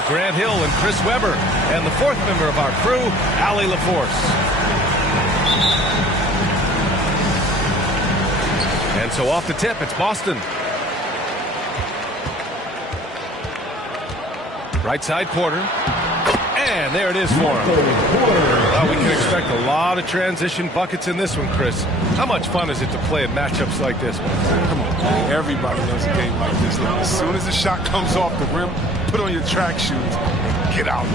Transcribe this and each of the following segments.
with Grant Hill and Chris Webber, and the fourth member of our crew, Allie LaForce. And so off the tip, it's Boston. Right side Porter. And there it is for him. Well, we can expect a lot of transition buckets in this one, Chris. How much fun is it to play in matchups like this? Come on, man. Everybody knows a game like this. Look, as soon as the shot comes off the rim, put on your track shoes and get out.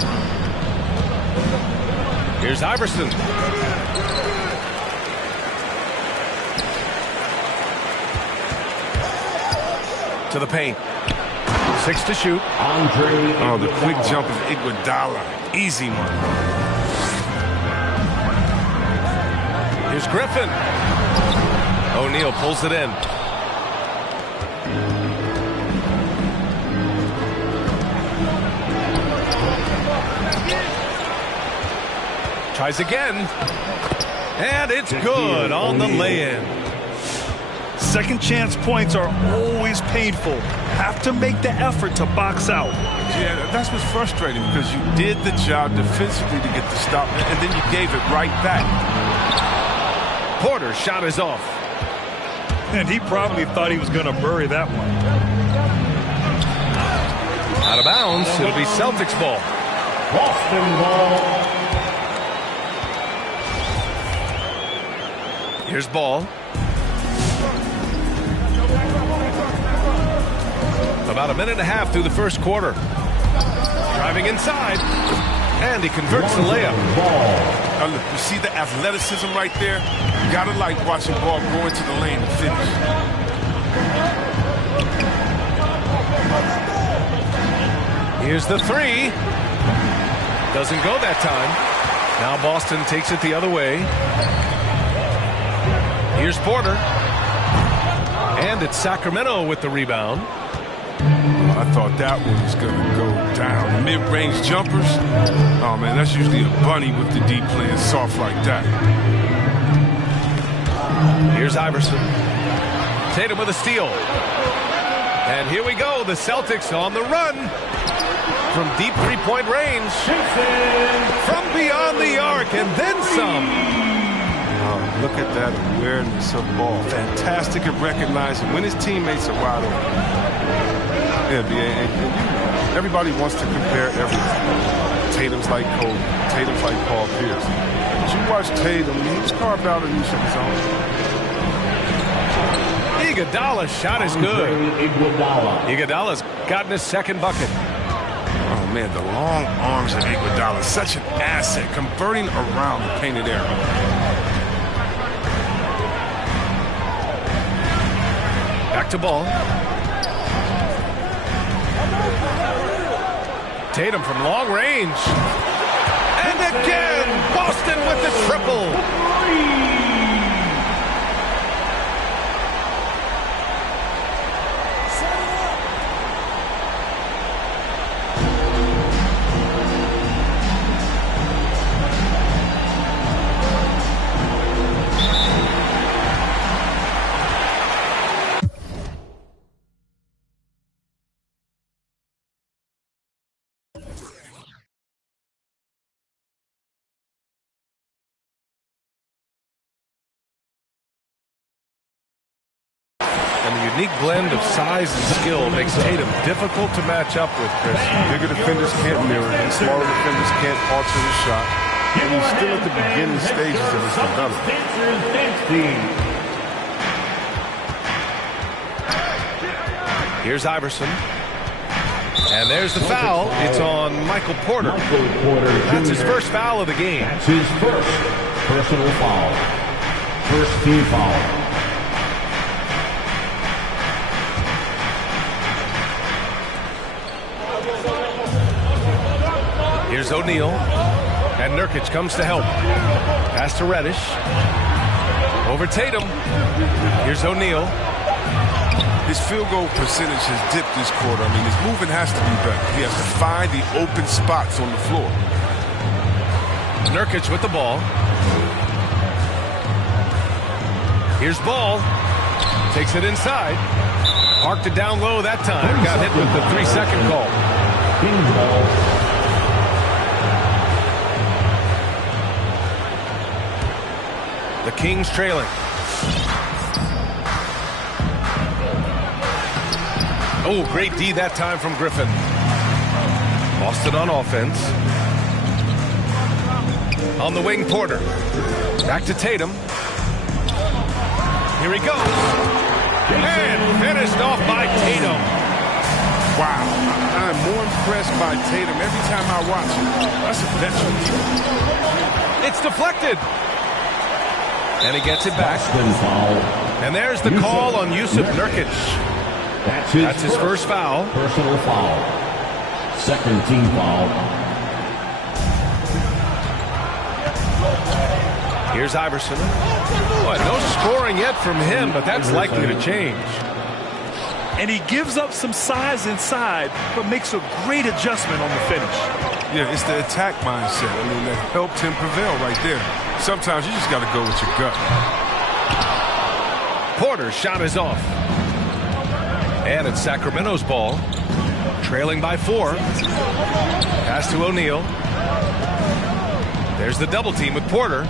Here's Iverson. To the paint. 6 to shoot. Oh, the quick jump of Iguodala. Easy one. Here's Griffin. O'Neal pulls it in. Tries again. And it's good on the lay-in. Second chance points are always painful. Have to make the effort to box out. Yeah, that's what's frustrating because you did the job defensively to get the stop, and then you gave it right back. Porter's shot is off. And he probably thought he was going to bury that one. Out of bounds, it'll be Celtics ball. Boston ball. Here's Ball. About a minute and a half through the first quarter. Driving inside. And he converts the layup. Now look, you see the athleticism right there? You gotta like watching Ball go into the lane and finish. Here's the three. Doesn't go that time. Now Boston takes it the other way. Here's Porter. And it's Sacramento with the rebound. I thought that one was going to go down. The mid-range jumpers, oh, man, that's usually a bunny with the deep playing soft like that. Here's Iverson. Tatum with a steal. And here we go, the Celtics on the run. From deep three-point range. From beyond the arc, and then some. Look at that awareness of Ball. Fantastic at recognizing when his teammates are wide open. Yeah, and everybody wants to compare everything. Tatum's like Kobe. Tatum's like Paul Pierce. But you watch Tatum, he's carved out a niche of his own. Iguodala's shot is good. Iguodala's gotten his second bucket. Oh, man, the long arms of Iguodala. Such an asset, converting around the painted area. Back to Ball. Tatum from long range. And again, Boston with the triple. Unique blend of size and skill makes Tatum difficult to match up with, Chris. Bigger defenders can't mirror him. Smaller defenders can't alter the shot. And he's still at the beginning stages of his development. Here's Iverson. And there's the foul. It's on Michael Porter. That's his first foul of the game. That's his first personal foul. First team foul. Here's O'Neal. And Nurkic comes to help. Pass to Reddish. Over Tatum. Here's O'Neal. His field goal percentage has dipped this quarter. I mean, his movement has to be better. He has to find the open spots on the floor. Nurkic with the ball. Here's Ball. Takes it inside. Parked it down low that time. Got hit with the 3-second call. Kings ball. The Kings trailing. Oh, great D that time from Griffin. Boston on offense. On the wing, Porter. Back to Tatum. Here he goes. And finished off by Tatum. Wow. I'm more impressed by Tatum every time I watch him. That's a veteran. It's deflected. And he gets it back. Boston foul. And there's the call on Jusuf Nurkic. That's his first foul. Personal foul. Second team foul. Here's Iverson. Boy, no scoring yet from him, but that's likely to change. And he gives up some size inside, but makes a great adjustment on the finish. Yeah, it's the attack mindset. I mean, that helped him prevail right there. Sometimes you just got to go with your gut. Porter's shot is off. And it's Sacramento's ball. Trailing by 4. Pass to O'Neal. There's the double team with Porter.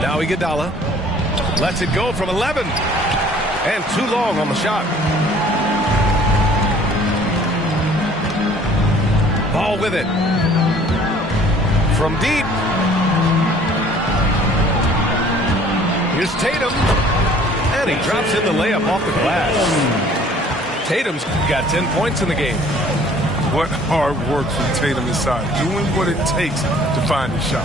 Now Iguodala lets it go from 11. And too long on the shot. Ball with it. From deep. Here's Tatum. And he drops in the layup off the glass. Tatum's got 10 points in the game. What hard work from Tatum inside, doing what it takes to find the shot.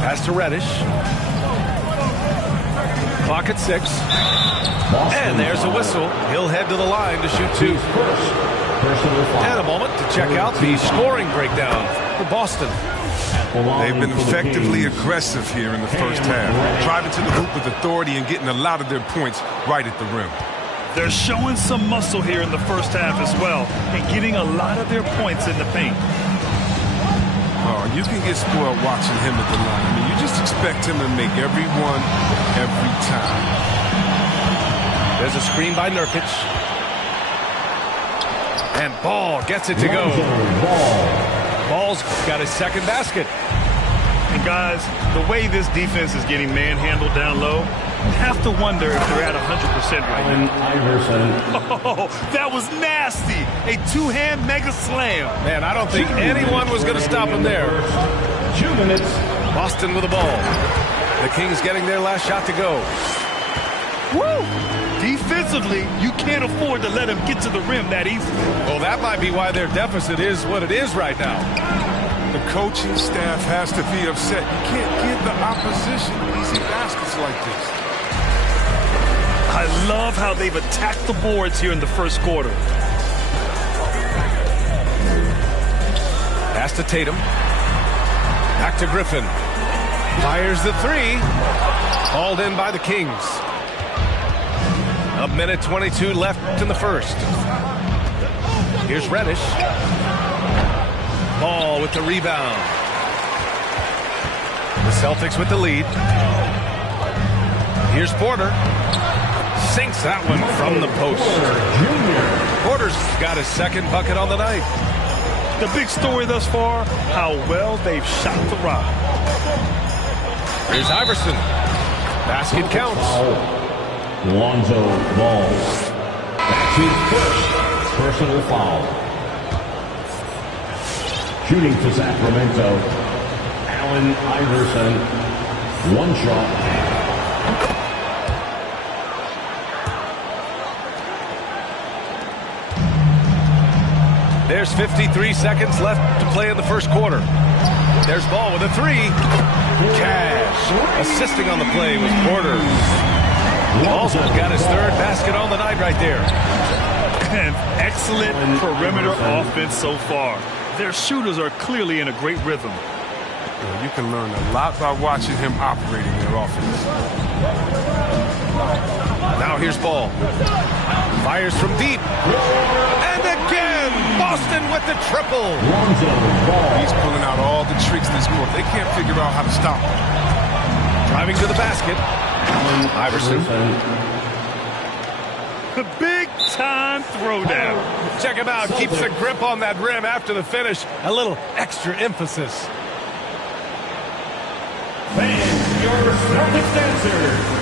Pass to Reddish. Clock at 6. And there's a whistle. He'll head to the line to shoot 2. And a moment to check out the scoring breakdown for Boston. They've been effectively aggressive here in the first half, driving to the hoop with authority and getting a lot of their points right at the rim. They're showing some muscle here in the first half as well, and getting a lot of their points in the paint. Oh, you can get spoiled watching him at the line. I mean, you just expect him to make every one, every time. There's a screen by Nurkic. And Ball gets it to go. Ball's got his second basket. And guys, the way this defense is getting manhandled down low, you have to wonder if they're at 100% right now. Iverson. Oh, that was nasty. A two-hand mega slam. Man, I don't think anyone was going to stop him there. 2 minutes. Boston with the ball. The Kings getting their last shot to go. Woo! Defensively, you can't afford to let him get to the rim that easily. Well, that might be why their deficit is what it is right now. The coaching staff has to be upset. You can't give the opposition easy baskets like this. I love how they've attacked the boards here in the first quarter. Pass to Tatum. Back to Griffin. Fires the 3. Hauled in by the Kings. A minute 22 left in the first. Here's Reddish. Ball with the rebound. The Celtics with the lead. Here's Porter. Sinks that one from the post. Porter's got his second bucket on the night. The big story thus far, how well they've shot the rock. Here's Iverson. Basket counts. Lonzo Ball. That's his first personal foul. Shooting for Sacramento, Allen Iverson. 1 shot. There's 53 seconds left to play in the first quarter. There's Ball with a 3. Cash. Assisting on the play was Porter. Also got his third basket on the night right there. An excellent perimeter offense so far. Their shooters are clearly in a great rhythm. You can learn a lot by watching him operating their offense. Now here's Ball. Fires from deep. And again, Boston with the triple. He's pulling out all the tricks this quarter. They can't figure out how to stop him. Driving to the basket. Iverson. The big-time throwdown. Check him out. Keeps a grip on that rim after the finish. A little extra emphasis. Fans, your Celtics answer.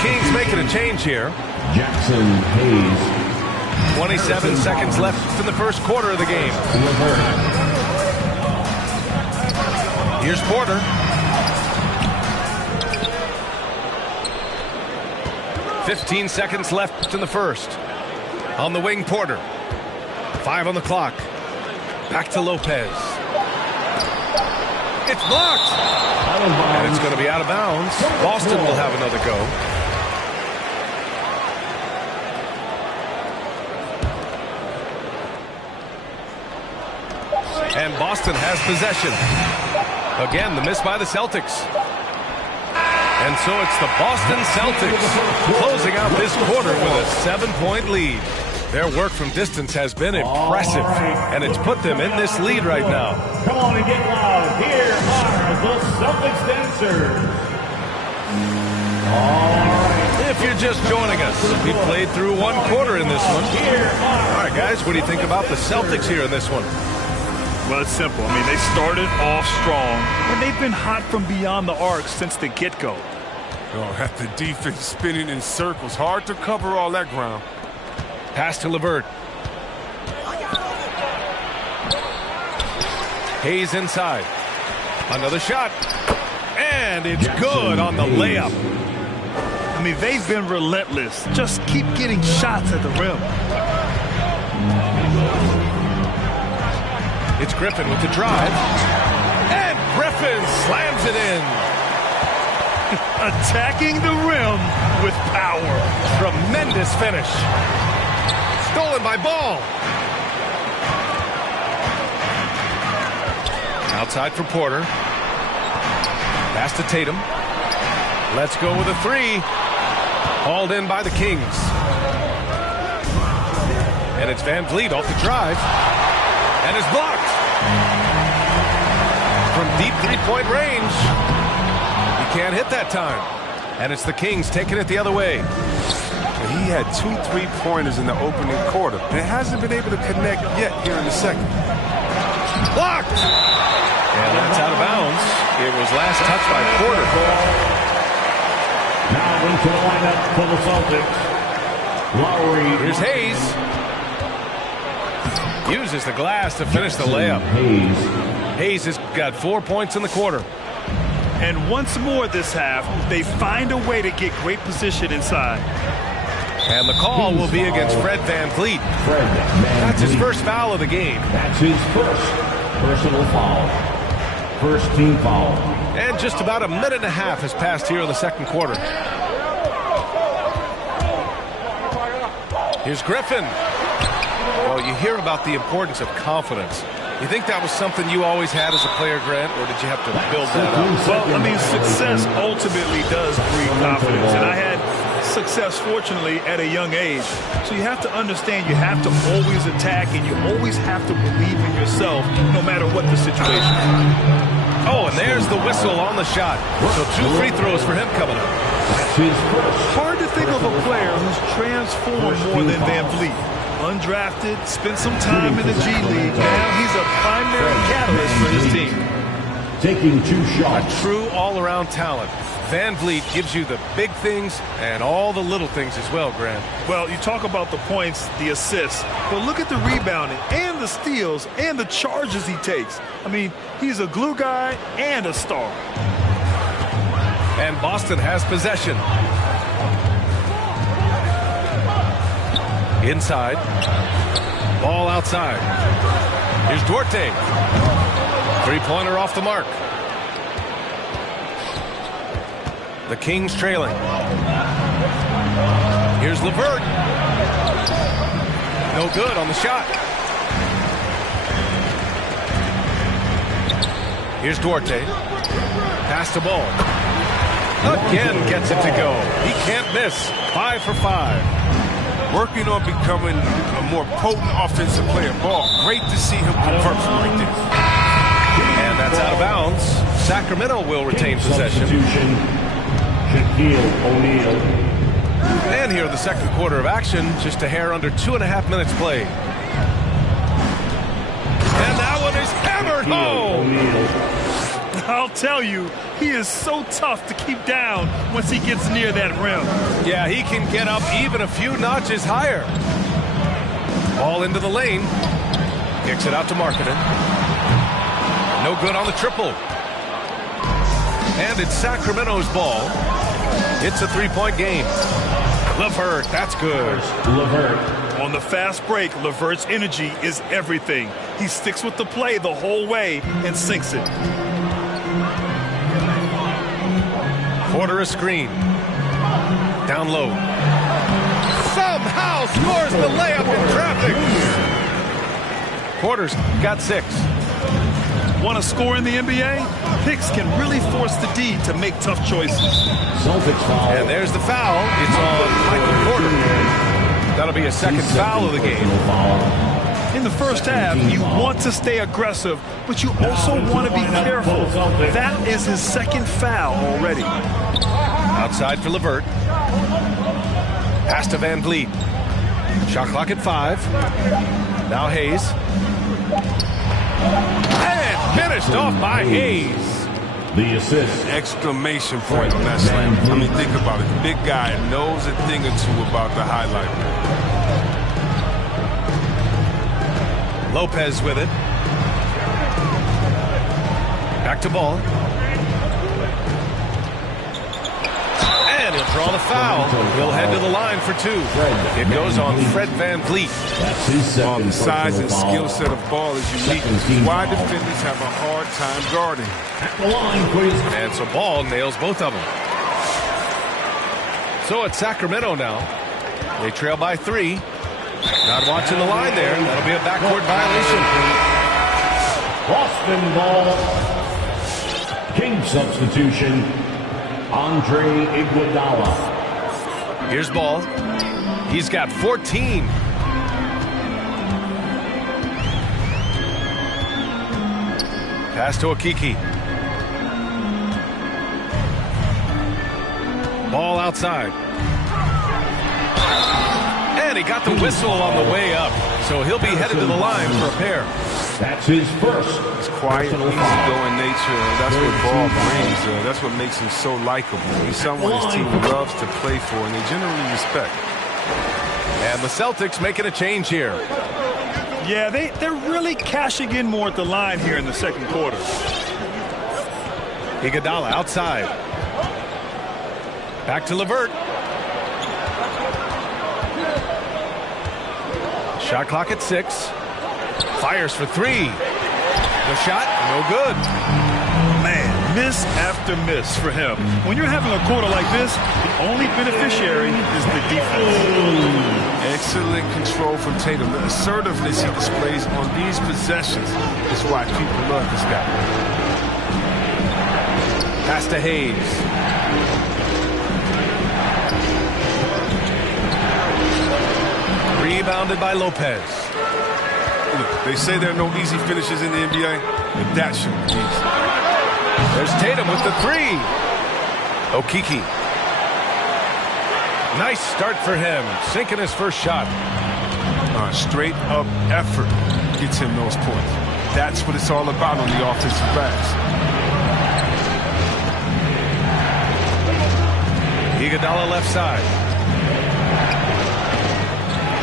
Kings making a change here. Jackson Hayes. 27 seconds left in the first quarter of the game. Here's Porter. "15 seconds left in the first. On the wing, Porter. 5 on the clock. Back to Lopez. It's blocked. And it's going to be out of bounds. Boston will have another go. And Boston has possession. Again, the miss by the Celtics. And so it's the Boston Celtics closing out this quarter with a 7-point lead. Their work from distance has been impressive, and it's put them in this lead right now. Come on and get loud. Here are the Celtics dancers. All right. If you're just joining us, we played through one quarter in this one. All right, guys, what do you think about the Celtics here in this one? Well, it's simple. I mean, they started off strong, and they've been hot from beyond the arc since the get-go. Oh, at the defense spinning in circles. Hard to cover all that ground. Pass to LeVert. Hayes inside. Another shot. And it's good on the layup. I mean, they've been relentless. Just keep getting shots at the rim. It's Griffin with the drive. And Griffin slams it in. Attacking the rim with power. Tremendous finish. Stolen by Ball. Outside for Porter. Pass to Tatum. Let's go with a three. Hauled in by the Kings. And it's Van Vliet off the drive. And it's blocked. From deep three-point range. He can't hit that time. And it's the Kings taking it the other way. He had 2 3-pointers in the opening quarter and hasn't been able to connect yet here in the second. Blocked! And that's out of bounds. It was last touched by Porter. Now into the lineup for the Celtics. Lowry. Here's Hayes. Uses the glass to finish the layup. Hayes has got 4 points in the quarter. And once more this half, they find a way to get great position inside. And the call will be against Fred Van Vliet. That's his first foul of the game. That's his first personal foul. First team foul. And just about a minute and a half has passed here in the second quarter. Here's Griffin. Well, you hear about the importance of confidence. You think that was something you always had as a player, Grant, or did you have to build that up? Well, I mean, success ultimately does breed confidence. And I had success, fortunately, at a young age. So you have to understand you have to always attack, and you always have to believe in yourself no matter what the situation. Oh, and there's the whistle on the shot. So 2 free throws for him coming up. Hard to think of a player who's transformed more than Van Vliet. Undrafted, spent some time in the G League. Now he's a primary catalyst for his team. Taking 2 shots. A true all-around talent. Van Vliet gives you the big things and all the little things as well, Grant. Well, you talk about the points, the assists, but look at the rebounding and the steals and the charges he takes. I mean, he's a glue guy and a star. And Boston has possession. Inside. Ball outside. Here's Duarte. Three-pointer off the mark. The Kings trailing. Here's LeVert. No good on the shot. Here's Duarte. Pass the ball. Again gets it to go. He can't miss. 5 for 5. Working on becoming a more potent offensive player. Ball. Great to see him convert from like this. And that's out of bounds. Sacramento will retain possession. Shaquille O'Neal. And here in the second quarter of action, just a hair under 2.5 minutes played. And that one is hammered home. I'll tell you, he is so tough to keep down once he gets near that rim. Yeah, he can get up even a few notches higher. Ball into the lane. Kicks it out to Markkanen. No good on the triple. And it's Sacramento's ball. It's a 3-point game. LeVert, that's good. LeVert. On the fast break, LeVert's energy is everything. He sticks with the play the whole way and sinks it. Porter a screen. Down low. Somehow scores the layup in traffic. Porter's got 6. Want to score in the NBA? Picks can really force the D to make tough choices. Celtics foul. And there's the foul. It's on Michael Porter. That'll be a second foul of the game. In the first half, you want to stay aggressive, but you also want to be careful. That is his second foul already. Outside for LeVert. Pass to Van Vliet. Shot clock at 5. Now Hayes. And finished off by Hayes. The assist. Exclamation point on that slam. I mean, think about it. The big guy knows a thing or two about the highlight. Lopez with it. Back to Ball. And he'll draw the foul. He'll head to the line for 2. It goes on Fred Van Vliet. That's his second. The size and foul. skill set of Ball is unique. Why defenders have a hard time guarding. At the line, please. And so Ball nails both of them. So it's Sacramento now. They trail by 3. Not watching the line there. That'll be a backcourt violation. Boston Ball. King substitution. Andre Iguodala. Here's Ball. He's got 14. Pass to Okiki. Ball outside. And he got the whistle on the way up. So he'll be headed to the line for a pair. That's his first. It's quiet, easygoing nature. That's what Ball brings. That's what makes him so likable. He's someone his team loves to play for, and they generally respect. And the Celtics making a change here. Yeah, they're really cashing in more at the line here in the second quarter. Iguodala outside. Back to LeVert. Shot clock at 6. Fires for 3. The shot, no good. Man, miss after miss for him. When you're having a quarter like this, the only beneficiary is the defense. Excellent control from Tatum. The assertiveness he displays on these possessions is why people love this guy. Pass to Hayes. Rebounded by Lopez. They say there are no easy finishes in the NBA, but that shouldn't be easy. There's Tatum with the 3. Okiki. Nice start for him, sinking his first shot. Straight up effort gets him those points. That's what it's all about on the offensive glass. Iguodala left side.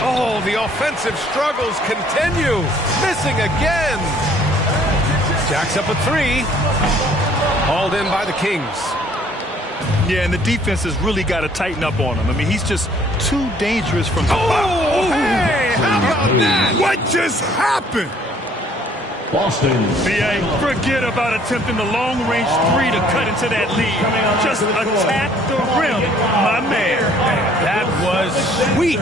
Oh, the offensive struggles continue. Missing again. Jacks up a 3. Hauled in by the Kings. Yeah, and the defense has really got to tighten up on him. I mean, he's just too dangerous from the Oh, hey, how about that? What just happened? Boston. BA, forget about attempting the long-range 3 to cut into that lead. Just attack the rim, my man. That was sweet.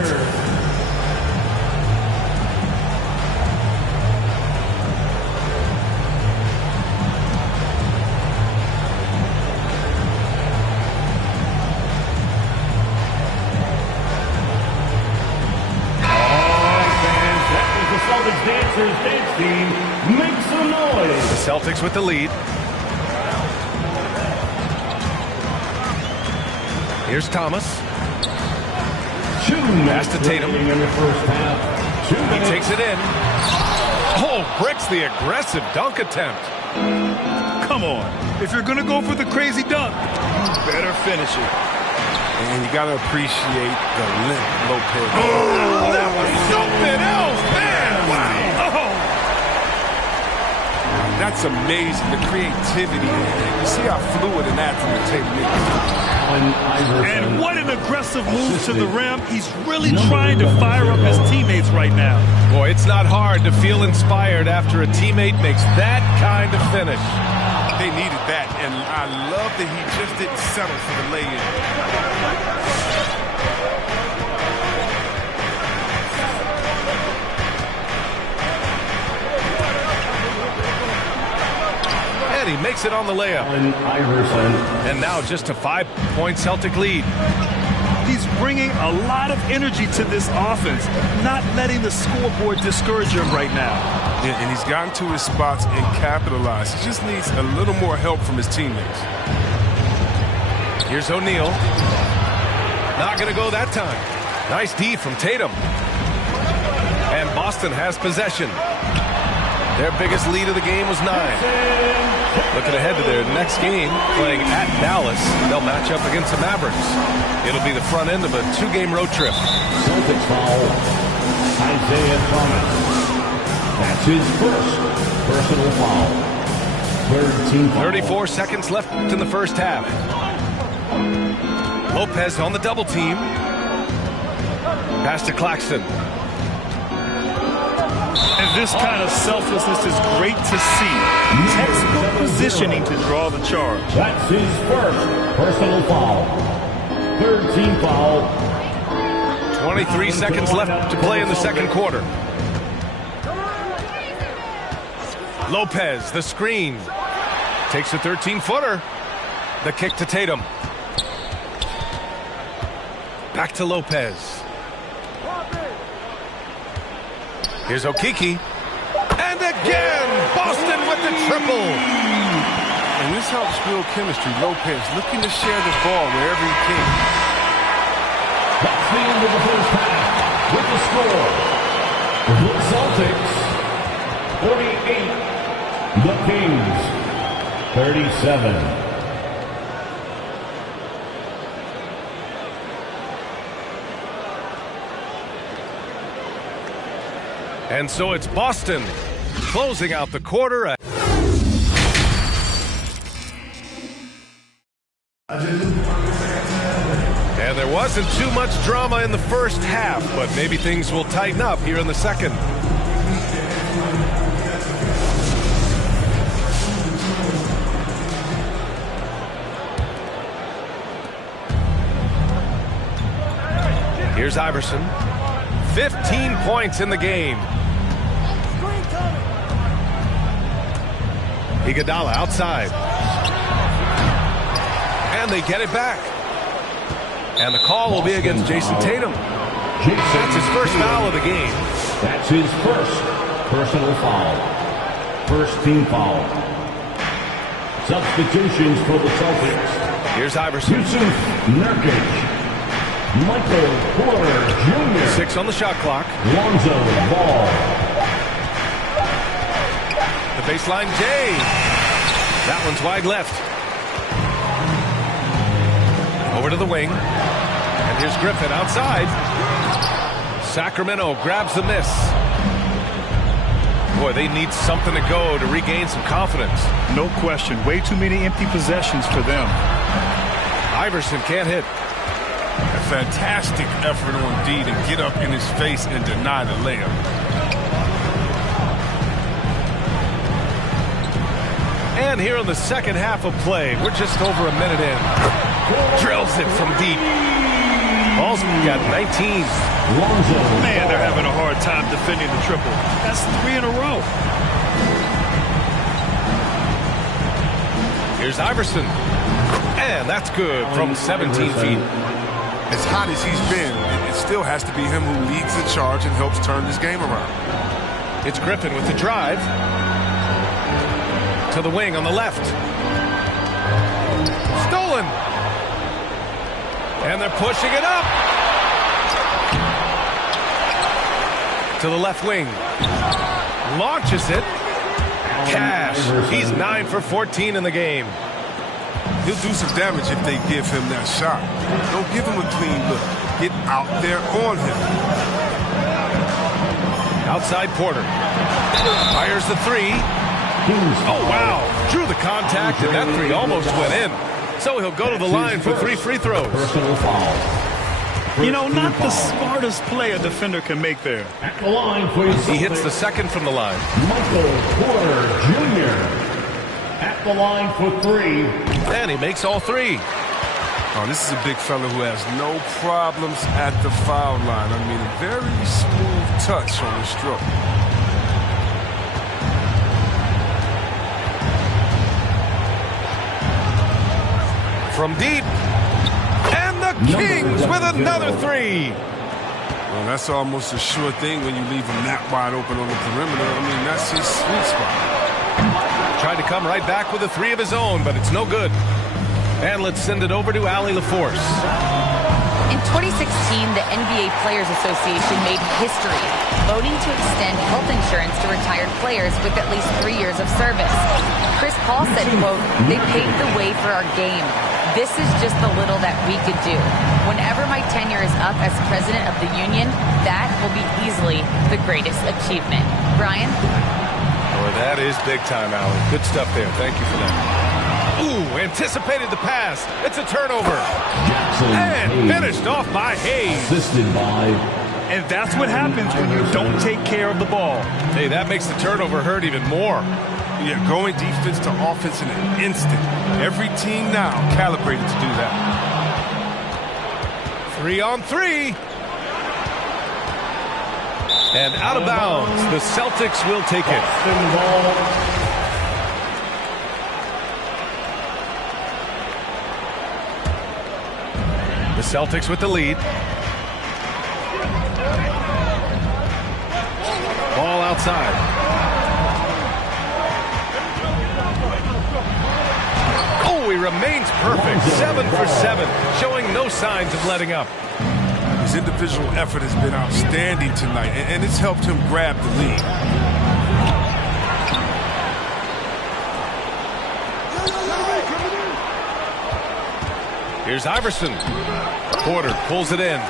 Pacers dance team, make some noise. The Celtics with the lead. Here's Thomas. Pass to Tatum. In the first half. He takes it in. Oh, breaks the aggressive dunk attempt. Come on. If you're going to go for the crazy dunk, you better finish it. And you got to appreciate the limp Lopez. Oh, that was something else, man. Wow. Oh. That's amazing, the creativity. You see how fluid and natural Tatum is. And what an aggressive move to the rim. He's really trying to fire up his teammates right now. Boy, it's not hard to feel inspired after a teammate makes that kind of finish. They needed that, and I love that he just didn't settle for the lay-in. And he makes it on the layup. And now just a 5-point Celtic lead. He's bringing a lot of energy to this offense, not letting the scoreboard discourage him right now. Yeah, and he's gotten to his spots and capitalized. He just needs a little more help from his teammates. Here's O'Neal. Not going to go that time. Nice D from Tatum. And Boston has possession. Their biggest lead of the game was 9. Looking ahead to their next game, playing at Dallas. They'll match up against the Mavericks. It'll be the front end of a 2-game road trip. Celtics foul. Isaiah Thomas. That's his first personal foul. Third team foul. 34 seconds left in the first half. Lopez on the double team. Pass to Claxton. And this kind of selflessness is great to see. Textbook positioning to draw the charge. That's his first personal foul. Third team foul. 23 seconds left to play in the second quarter. Lopez, the screen. Takes a 13-footer. The kick to Tatum. Back to Lopez. Here's Okeke. And again, Boston with the triple. And this helps build chemistry. Lopez looking to share the ball wherever he can. That's the end of the first half. With the score, the Celtics 48, the Kings 37. And so it's Boston closing out the quarter. And there wasn't too much drama in the first half, but maybe things will tighten up here in the second. Here's Iverson. 15 points in the game. Iguodala outside. And they get it back. And the call will be against Jason Tatum. That's his first foul of the game. That's his first personal foul. First team foul. Substitutions for the Celtics. Here's Iverson. Jusuf Nurkic. Michael Porter Jr. 6 on the shot clock. Lonzo Ball. The baseline Jay. That one's wide left. Over to the wing. And here's Griffin outside. Sacramento grabs the miss. Boy, they need something to go to regain some confidence. No question. Way too many empty possessions for them. Iverson can't hit. A fantastic effort on D to get up in his face and deny the layup. And here in the second half of play, we're just over a minute in. Drills it from deep. Ball's got 19. Man, they're having a hard time defending the triple. That's 3 in a row. Here's Iverson. And that's good from 17 feet. As hot as he's been, it still has to be him who leads the charge and helps turn this game around. It's Griffin with the drive. To the wing on the left. Stolen. And they're pushing it up. To the left wing. Launches it. Cash. He's 9 for 14 in the game. He'll do some damage if they give him that shot. Don't give him a clean look. Get out there on him. Outside Porter. Fires the three. Oh, wow. Drew the contact, and that three almost went in. So he'll go to the line for 3 free throws. Personal foul. You know, not the smartest play a defender can make there. At the line for his He hits the second from the line. Michael Porter Jr. At the line for 3. And he makes all 3. Oh, this is a big fella who has no problems at the foul line. I mean, a very smooth touch on the stroke. From deep. And the Kings with another 3. Well, that's almost a sure thing when you leave him that wide open on the perimeter. I mean, that's his sweet spot. Tried to come right back with a 3 of his own, but it's no good. And let's send it over to Allie LaForce. In 2016, the NBA Players Association made history, voting to extend health insurance to retired players with at least 3 years of service. Chris Paul said, quote, "They paved the way for our game. This is just the little that we could do. Whenever my tenure is up as president of the union, that will be easily the greatest achievement." Brian? Boy, that is big time, Allie. Good stuff there. Thank you for that. Ooh, anticipated the pass. It's a turnover. Jackson And Hayes. finished off by Hayes. Assisted by And that's what happens when you don't take care of the ball. Hey, that makes the turnover hurt even more. Yeah, going defense to offense in an instant. Every team now calibrated to do that. 3 on 3. And out of bounds. The Celtics will take it. The Celtics with the lead. Ball outside. Oh, he remains perfect. 7 for 7, showing no signs of letting up. His individual effort has been outstanding tonight, and it's helped him grab the lead. Here's Iverson. Porter pulls it in.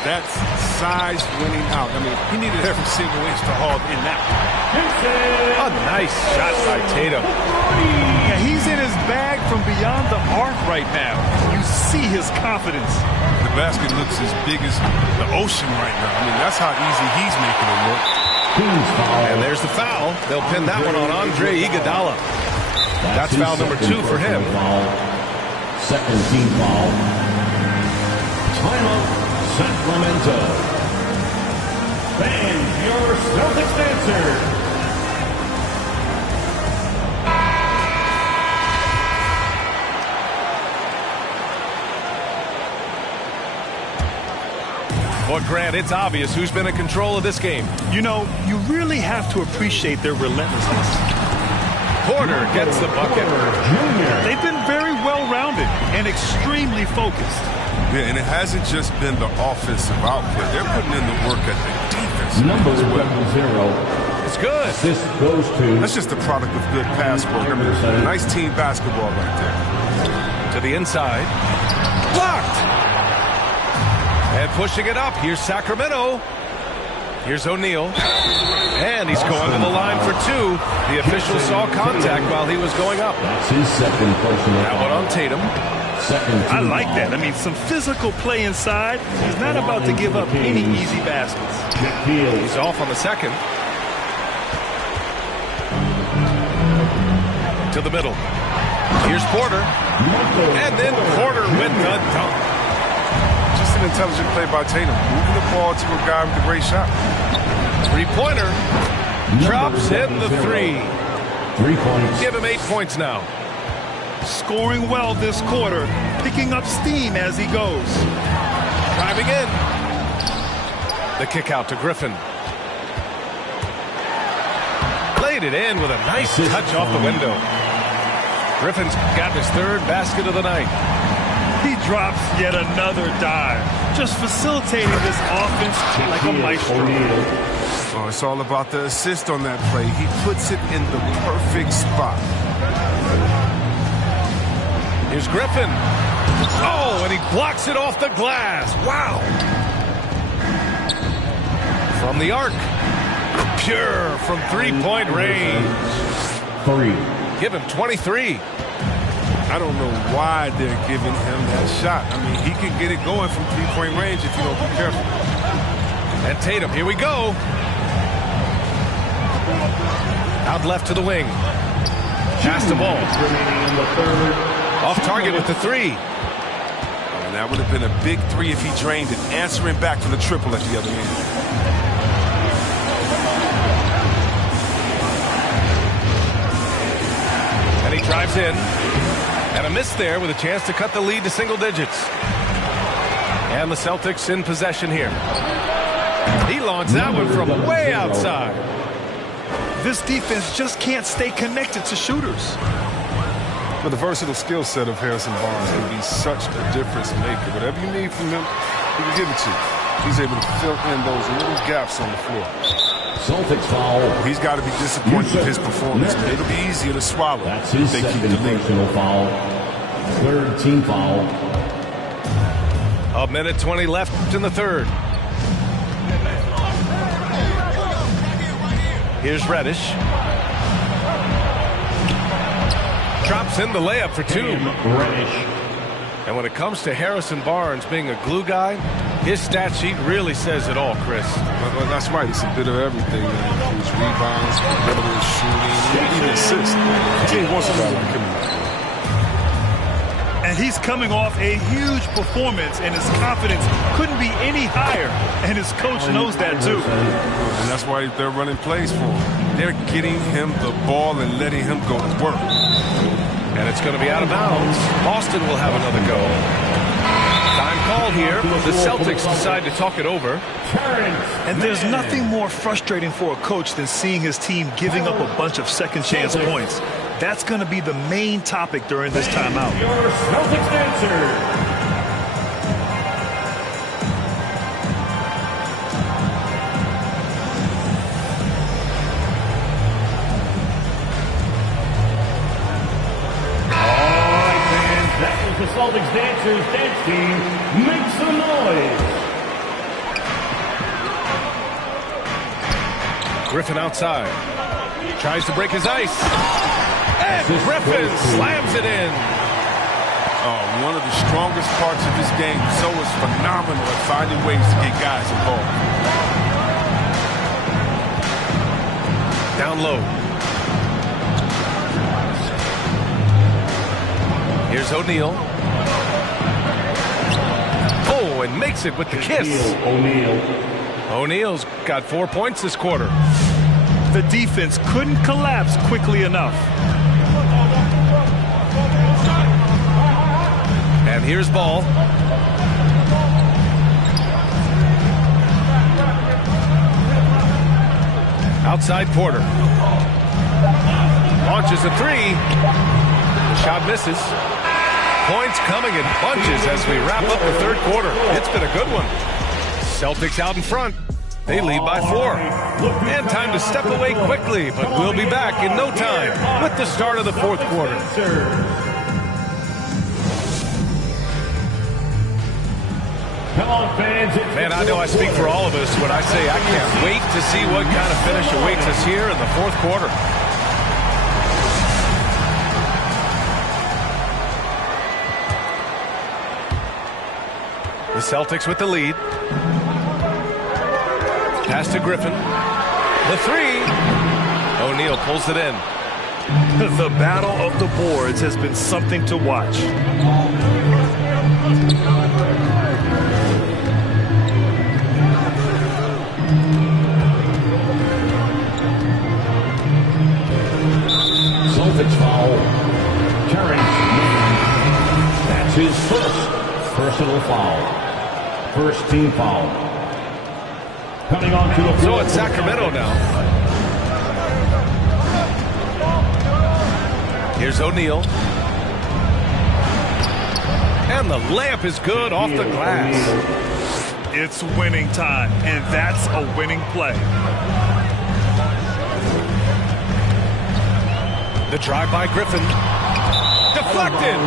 That's size winning out. I mean, he needed every single inch to haul in that one. A nice shot by Tatum. Yeah, he's in his bag from beyond the arc right now. You see his confidence. The basket looks as big as the ocean right now. I mean, that's how easy he's making it look. And there's the foul. They'll pin that one on Andre Iguodala. That's foul number 2 for him. Second team foul. Timeout, Sacramento. Fans, your Celtics answer. Well, Grant, it's obvious who's been in control of this game. You know, you really have to appreciate their relentlessness. Porter gets the bucket. They've been very well-rounded and extremely focused. Yeah, and it hasn't just been the offensive output. They're putting in the work at the defense. Number as well. 0. It's good. This goes to That's just the product of good pass work. I mean, nice team basketball right there. To the inside. Blocked. And pushing it up. Here's Sacramento. Here's O'Neal. And he's going to the line for 2. The official saw contact while he was going up. That's his second personal That one foul. on Tatum. Second I team like foul. that. I mean, some physical play inside. He's not about to give up any easy baskets. Fields. He's off on the second. To the middle. Here's Porter. And then Porter with the dunk. Just an intelligent play by Tatum. Moving the ball to a guy with a great shot. Three-pointer. Drops in the 3. 3 points. Give him 8 points now. Scoring well this quarter, picking up steam as he goes. Driving in. The kick out to Griffin. laid it in with a nice touch off the window. Griffin's got his third basket of the night. He drops yet another dive, just facilitating this offense like a maestro. Oh, it's all about the assist on that play. He puts it in the perfect spot. Here's Griffin. Oh, and he blocks it off the glass. Wow. From the arc. Pure from three-point range. Give him 23. I don't know why they're giving him that shot. I mean, he can get it going from three-point range if you don't be careful. And Tatum, here we go. Out left to the wing. Pass the ball. Off target with the three. And that would have been a big three if he drained it. Answering back for the triple at the other end. And he drives in. And a miss there with a chance to cut the lead to single digits. And the Celtics in possession here. He launched that one from way outside. This defense just can't stay connected to shooters. But the versatile skill set of Harrison Barnes can be such a difference maker. Whatever you need from him, he can give it to you. He's able to fill in those little gaps on the floor. Celtics foul. He's got to be disappointed with his performance. But it'll be easier to swallow. That's his if they keep second the lead. personal foul. Third team foul. A minute 20 left in the third. Here's Reddish. Drops in the layup for two. And when it comes to Harrison Barnes being a glue guy, his stat sheet really says it all, Chris. Well, that's right. It's a bit of everything. That includes rebounds, dribbles, shooting, even assists. The team wants a guy like him. And he's coming off a huge performance, and his confidence couldn't be any higher. And his coach knows that, too. And that's why they're running plays for him. They're getting him the ball and letting him go to work. And it's going to be out of bounds. Boston will have another go. Time call here. The Celtics decide to talk it over. And there's nothing more frustrating for a coach than seeing his team giving up a bunch of second-chance points. That's going to be the main topic during this timeout. Your Celtics answer. The Celtics dancers dance team. Make some noise. Griffin outside. Tries to break his ice. And Griffin slams it in. One of the strongest parts of this game. So is phenomenal at finding ways to get guys involved. Down low. Here's O'Neal. Oh, and makes it with the kiss. O'Neal's got 4 points this quarter. The defense couldn't collapse quickly enough. And here's Ball. Outside Porter. Launches a three. The shot misses. Points coming in bunches as we wrap up the third quarter. It's been a good one. Celtics out in front. They lead by 4. And time to step away quickly, but we'll be back in no time with the start of the fourth quarter. Come on, fans. Man, I know I speak for all of us when I say I can't wait to see what kind of finish awaits us here in the fourth quarter. The Celtics with the lead. Pass to Griffin. The three. O'Neal pulls it in. The battle of the boards has been something to watch. Celtics foul. Terrence Mann. That's his first personal foul. First team foul. Coming on to the floor. So it's Sacramento now. Here's O'Neal. And the layup is good off the glass. It's winning time, and that's a winning play. The drive by Griffin. Deflected.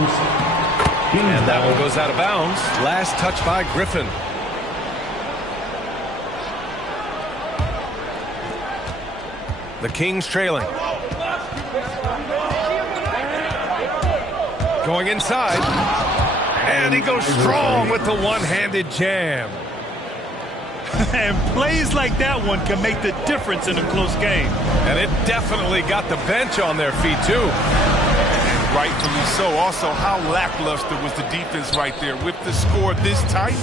And that one goes out of bounds. Last touch by Griffin. The Kings trailing. Going inside. And he goes strong with the one-handed jam. And plays like that one can make the difference in a close game. And it definitely got the bench on their feet, too. And rightfully so. Also, how lackluster was the defense right there with the score this tight?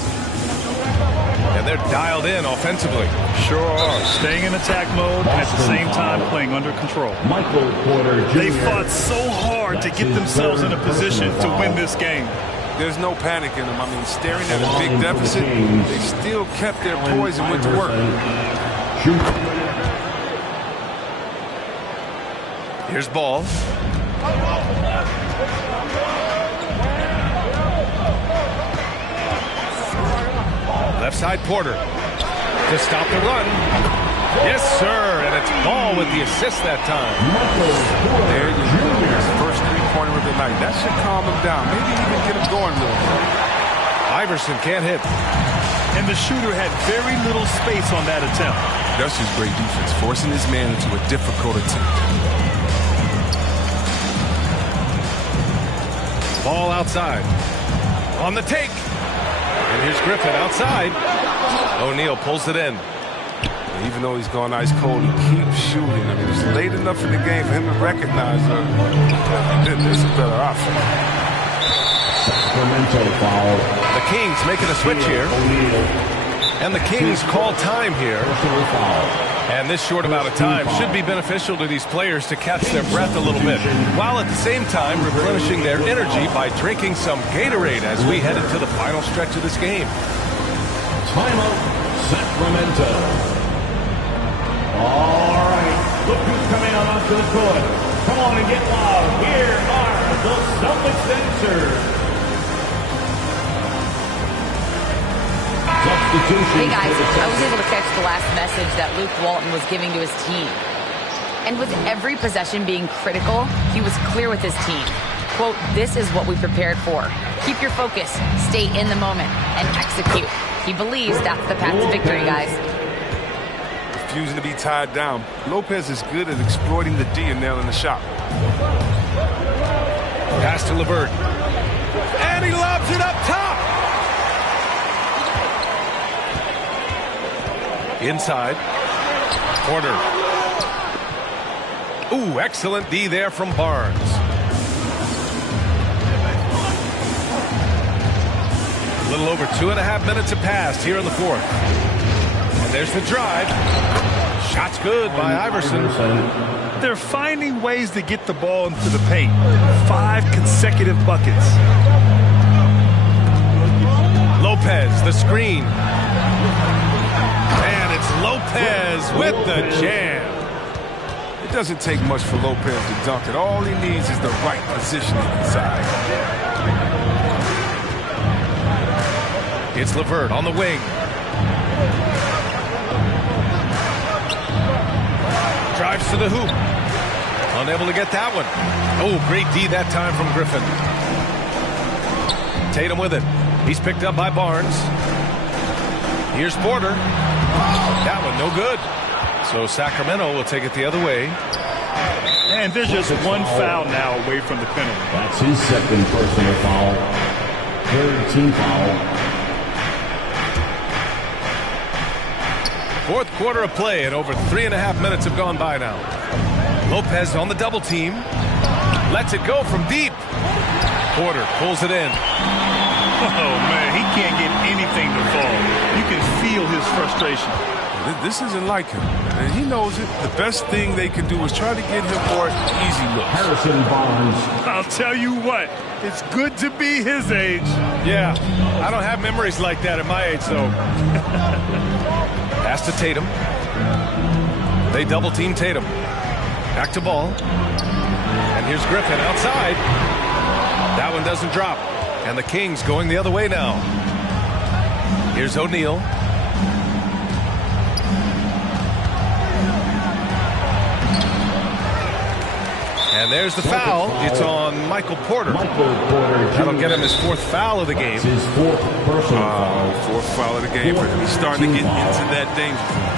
And they're dialed in offensively. Sure are. Staying in attack mode and at the same time playing under control. Michael Porter Jr. They fought so hard to get themselves in a position to win this game. There's no panic in them. I mean, staring at a big deficit, they still kept their poise and went to work. Here's Ball. Left side Porter to stop the run. Yes, sir, and it's Ball with the assist that time. There you go. His first three-pointer of the night. That should calm him down. Maybe even get him going a little bit. Iverson can't hit. And the shooter had very little space on that attempt. That's just great defense, forcing his man into a difficult attempt. Ball outside. On the take. And here's Griffin outside. O'Neal pulls it in. Even though he's gone ice cold, he keeps shooting. I mean, it's late enough in the game for him to recognize there's a better option. Sacramento foul. The Kings making a switch here. And the Kings call time here. And this short amount of time should be beneficial to these players to catch their breath a little bit, while at the same time replenishing their energy by drinking some Gatorade as we head into the final stretch of this game. Timeout, Sacramento. All right, look who's coming out onto the court. Come on and get loud. Here are the Celtics Sensors. Hey guys, I was able to catch the last message that Luke Walton was giving to his team. And with every possession being critical, he was clear with his team. Quote, "This is what we prepared for. Keep your focus, stay in the moment, and execute." He believes that's the path to victory, guys. Refusing to be tied down. Lopez is good at exploiting the D and nailing the shot. Pass to LeVert. And he lobs it up top. Inside. Porter. Ooh, excellent D there from Barnes. A little over 2.5 minutes have passed here in the fourth. And there's the drive. Shot's good by Iverson. They're finding ways to get the ball into the paint. 5 consecutive buckets. Lopez, the screen. And it's Lopez with the jam. It doesn't take much for Lopez to dunk it. All he needs is the right positioning inside. It's LeVert on the wing. Drives to the hoop. Unable to get that one. Oh, great D that time from Griffin. Tatum with it. He's picked up by Barnes. Here's Porter. That one no good. So Sacramento will take it the other way. And there's just one foul now away from the penalty. That's his second personal foul. Third team foul. Fourth quarter of play, and over 3.5 minutes have gone by now. Lopez on the double team. Lets it go from deep. Porter pulls it in. Oh, man, he can't get anything to fall. You can feel his frustration. This isn't like him, and he knows it. The best thing they can do is try to get him more easy looks. Harrison Barnes. I'll tell you what, it's good to be his age. Yeah, I don't have memories like that at my age, though. Pass to Tatum. They double team Tatum. Back to Ball. And here's Griffin outside. That one doesn't drop. And the Kings going the other way now. Here's O'Neal. And there's the foul. It's on Michael Porter. That'll get him his 4th foul of the game. His 4th personal foul. 4th foul of the game for him. He's starting to get into that danger zone.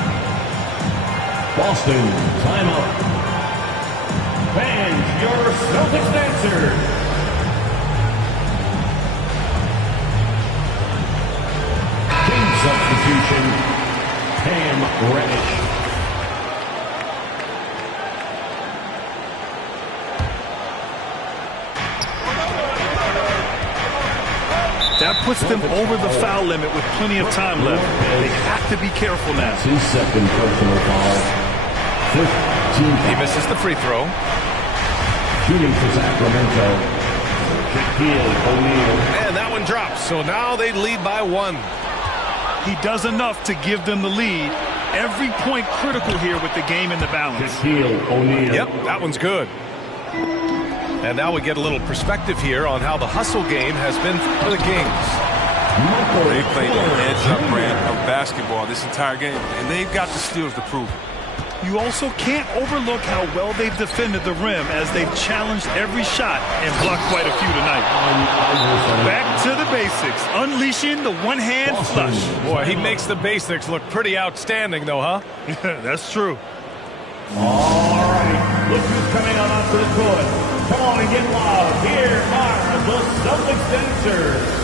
Boston, timeout. Fans, your Celtics dancer. Substitution, Cam Reddish. That puts them over the foul limit with plenty of time left. They have to be careful now. His 2nd personal foul. 15. He misses the free throw. Shooting for Sacramento, Shaquille O'Neal. And that one drops. So now they lead by 1. He does enough to give them the lead. Every point critical here with the game in the balance. Shaquille O'Neal. Yep, that one's good. And now we get a little perspective here on how the hustle game has been for the Kings. They played the heads-up brand of basketball this entire game, and they've got the steals to prove it. You also can't overlook how well they've defended the rim as they've challenged every shot and blocked quite a few tonight. Back to the basics, unleashing the one-hand flush. Boy, he makes the basics look pretty outstanding, though, huh? That's true. All right, look who's coming on onto the court. Come on and get loud. Here are the Celtics dancers.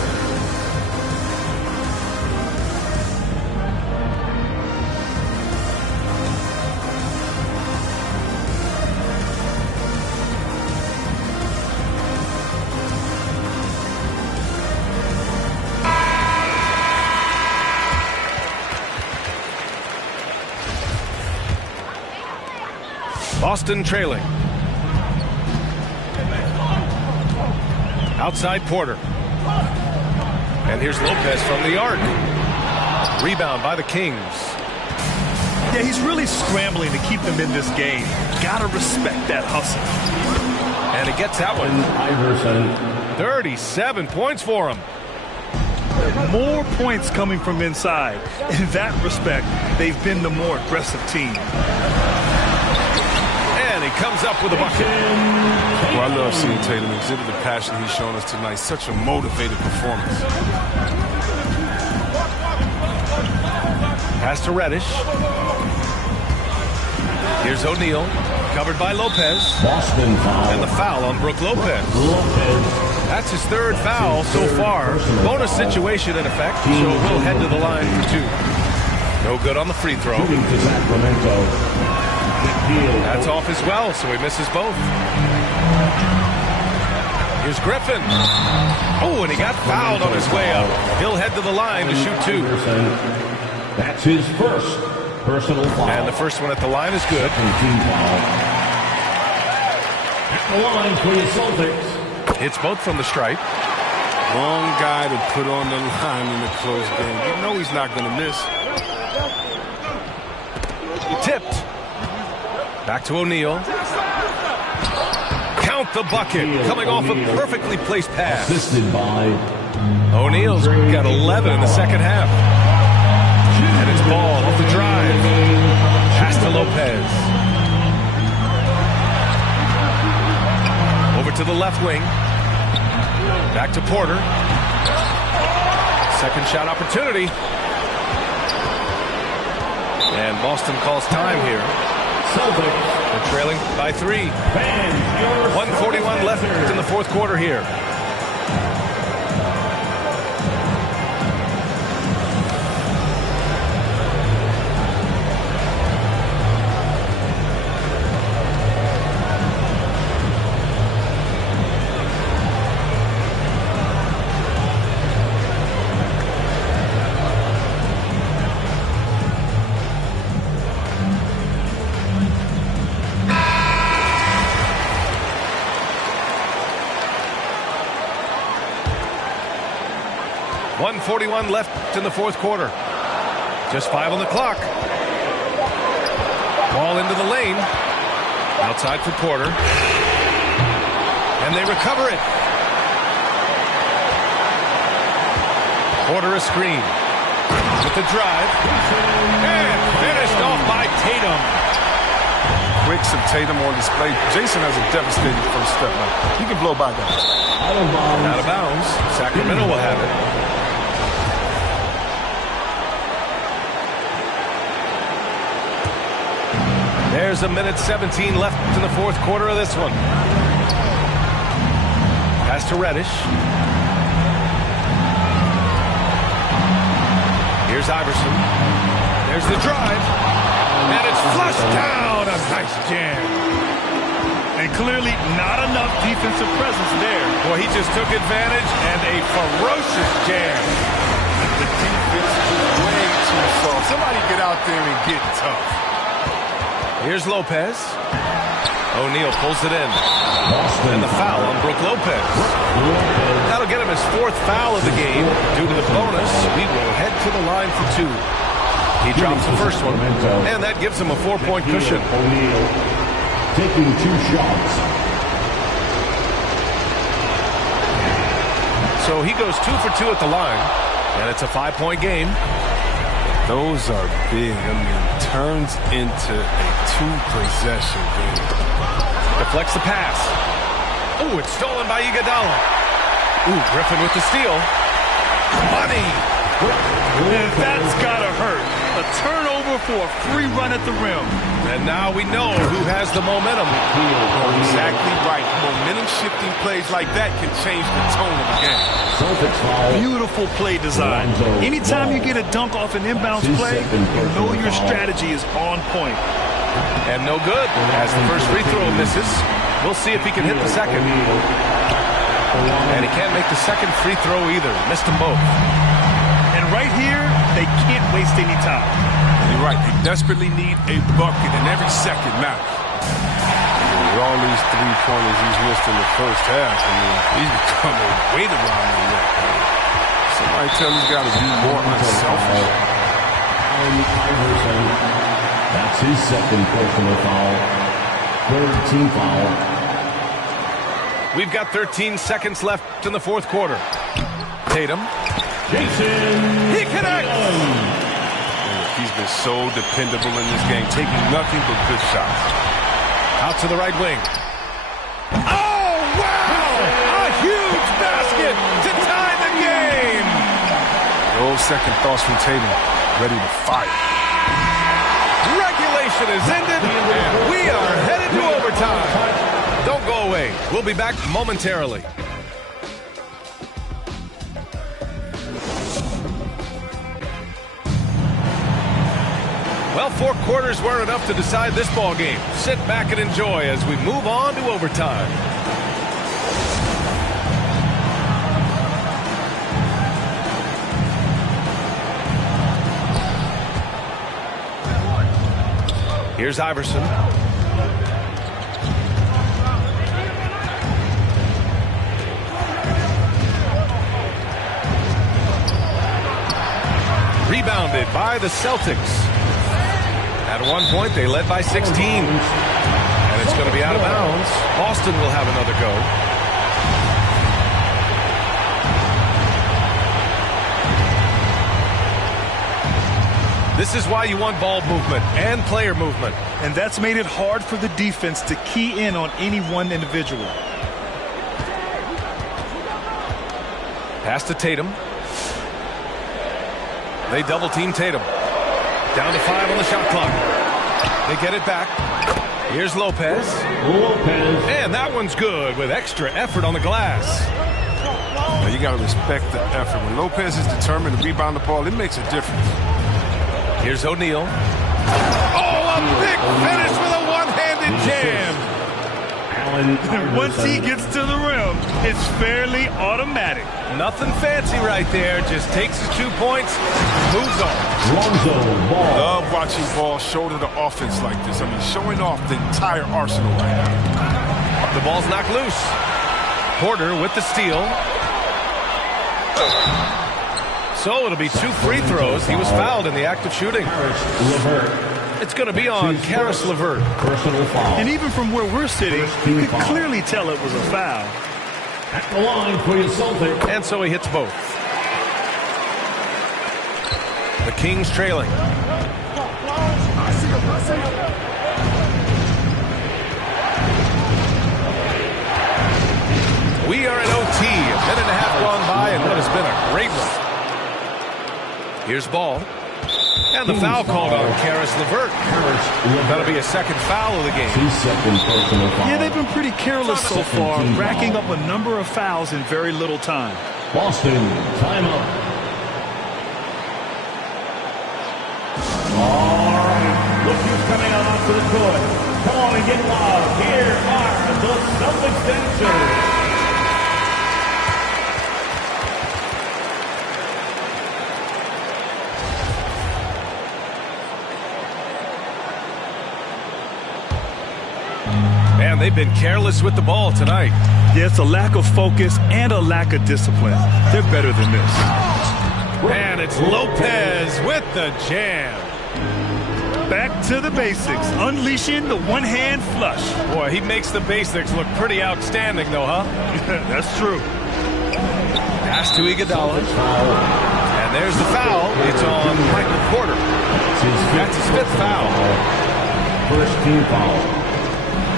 Boston trailing. Outside Porter. And here's Lopez from the arc. Rebound by the Kings. Yeah, he's really scrambling to keep them in this game. Gotta respect that hustle. And he gets that one. Iverson. 37 points for him. More points coming from inside. In that respect, they've been the more aggressive team. And he comes up with a bucket. Well, I love seeing Tatum exhibit the passion he's shown us tonight. Such a motivated performance. Pass to Reddish. Here's O'Neal, covered by Lopez. Boston foul. And the foul on Brook Lopez. That's his 3rd foul so far. Bonus situation in effect, so we'll head to the line for 2. No good on the free throw. Shooting to Sacramento. That's off as well, so he misses both. Here's Griffin. Oh, and he got fouled on his way up. He'll head to the line to shoot 2. That's his 1st personal foul. And the first one at the line is good. Team foul. At the line for the Celtics. Hits both from the stripe. Wrong guy to put on the line in a close game. You know he's not going to miss. Tipped. Back to O'Neal. Count the bucket. Coming off a perfectly placed pass. Assisted by O'Neal's got 11 in the second half. And it's ball off the drive. Pass to Lopez. Over to the left wing. Back to Porter. Second shot opportunity. And Boston calls time here. They're trailing by 3. 1:41 left in the 4th quarter here. .41 left in the 4th quarter. Just 5 on the clock. Ball into the lane. Outside for Porter. And they recover it. Porter a screen. With the drive. And finished off by Tatum. Quicks of Tatum on display. Jason has a devastating first step. Now, he can blow by guys. Out of bounds. Sacramento will have it. There's a minute 17 left in the fourth quarter of this one. Pass to Reddish. Here's Iverson. There's the drive. And it's flushed down. A nice jam. And clearly not enough defensive presence there. Boy, he just took advantage and a ferocious jam. The defense is way too soft. Somebody get out there and get tough. Here's Lopez. O'Neal pulls it in. And the foul on Brook Lopez. That'll get him his fourth foul of the game. Due to the bonus, we will head to the line for two. He drops the first one, and that gives him a 4-point cushion. O'Neal taking 2 shots. So he goes 2 for 2 at the line, and it's a 5-point game. Those are big. I mean, turns into a 2-possession game. Deflects the pass. Ooh, it's stolen by Iguodala. Ooh, Griffin with the steal. Money. And that's gotta hurt. A turnover for a free run at the rim. And now we know who has the momentum. Exactly right. Momentum-shifting plays like that can change the tone of the game. Celtics foul. Beautiful play design. Anytime you get a dunk off an inbounds play, you know your strategy is on point. And no good as the first free throw misses. We'll see if he can hit the second. And he can't make the second free throw either. Missed them both. And right here, they can't waste any time. You're right. They desperately need a bucket, and every second matters. With all these three-pointers he's missed in the first half, I mean, he's becoming a weight around the neck. Somebody tell he's got to be more unselfish. That's his second personal foul. Third team foul. We've got 13 seconds left in the fourth quarter. Tatum. Jason. He connects. He's been so dependable in this game, taking nothing but good shots. Out to the right wing. Oh, wow! A huge basket to tie the game. No second thoughts from Tatum. Ready to fight. Regulation is ended, and we are headed to overtime. Don't go away. We'll be back momentarily. Well, 4 quarters weren't enough to decide this ball game. Sit back and enjoy as we move on to overtime. Here's Iverson. Rebounded by the Celtics. At one point, they led by 16. And it's going to be out of bounds. Boston will have another go. This is why you want ball movement and player movement. And that's made it hard for the defense to key in on any one individual. Pass to Tatum. They double team Tatum. Down to 5 on the shot clock. They get it back. Here's Lopez. And that one's good with extra effort on the glass. Now you got to respect the effort. When Lopez is determined to rebound the ball, it makes a difference. Here's O'Neal. Oh, a big finish with a one-handed jam. Once he gets to the rim, it's fairly automatic. Nothing fancy right there. Just takes his 2 points, moves on. Love watching ball shoulder to offense like this. I mean, showing off the entire arsenal right now. The ball's knocked loose. Porter with the steal. So it'll be 2 free throws. He was fouled in the act of shooting. It's going to be on Caris LeVert. Personal foul. And even from where we're sitting, you can clearly tell it was a foul. At the line for your Celtics. And so he hits both. The Kings trailing. We are in OT. A minute and a half gone by, and what has been a great run. Here's Ball. And the foul called on Caris LeVert. That'll be a second foul of the game. Yeah, they've been pretty careless so far, racking up a number of fouls in very little time. Boston, timeout. All right, look who's coming out onto the court. Come on and get loud. Here are the Celtics dancers. Man, they've been careless with the ball tonight. Yeah, it's a lack of focus and a lack of discipline. They're better than this. And it's Lopez with the jam. Back to the basics, unleashing the one-hand flush. Boy, he makes the basics look pretty outstanding, though, huh? That's true. Pass to Iguodala. And there's the foul. It's on Michael Porter. That's his fifth foul. First team foul.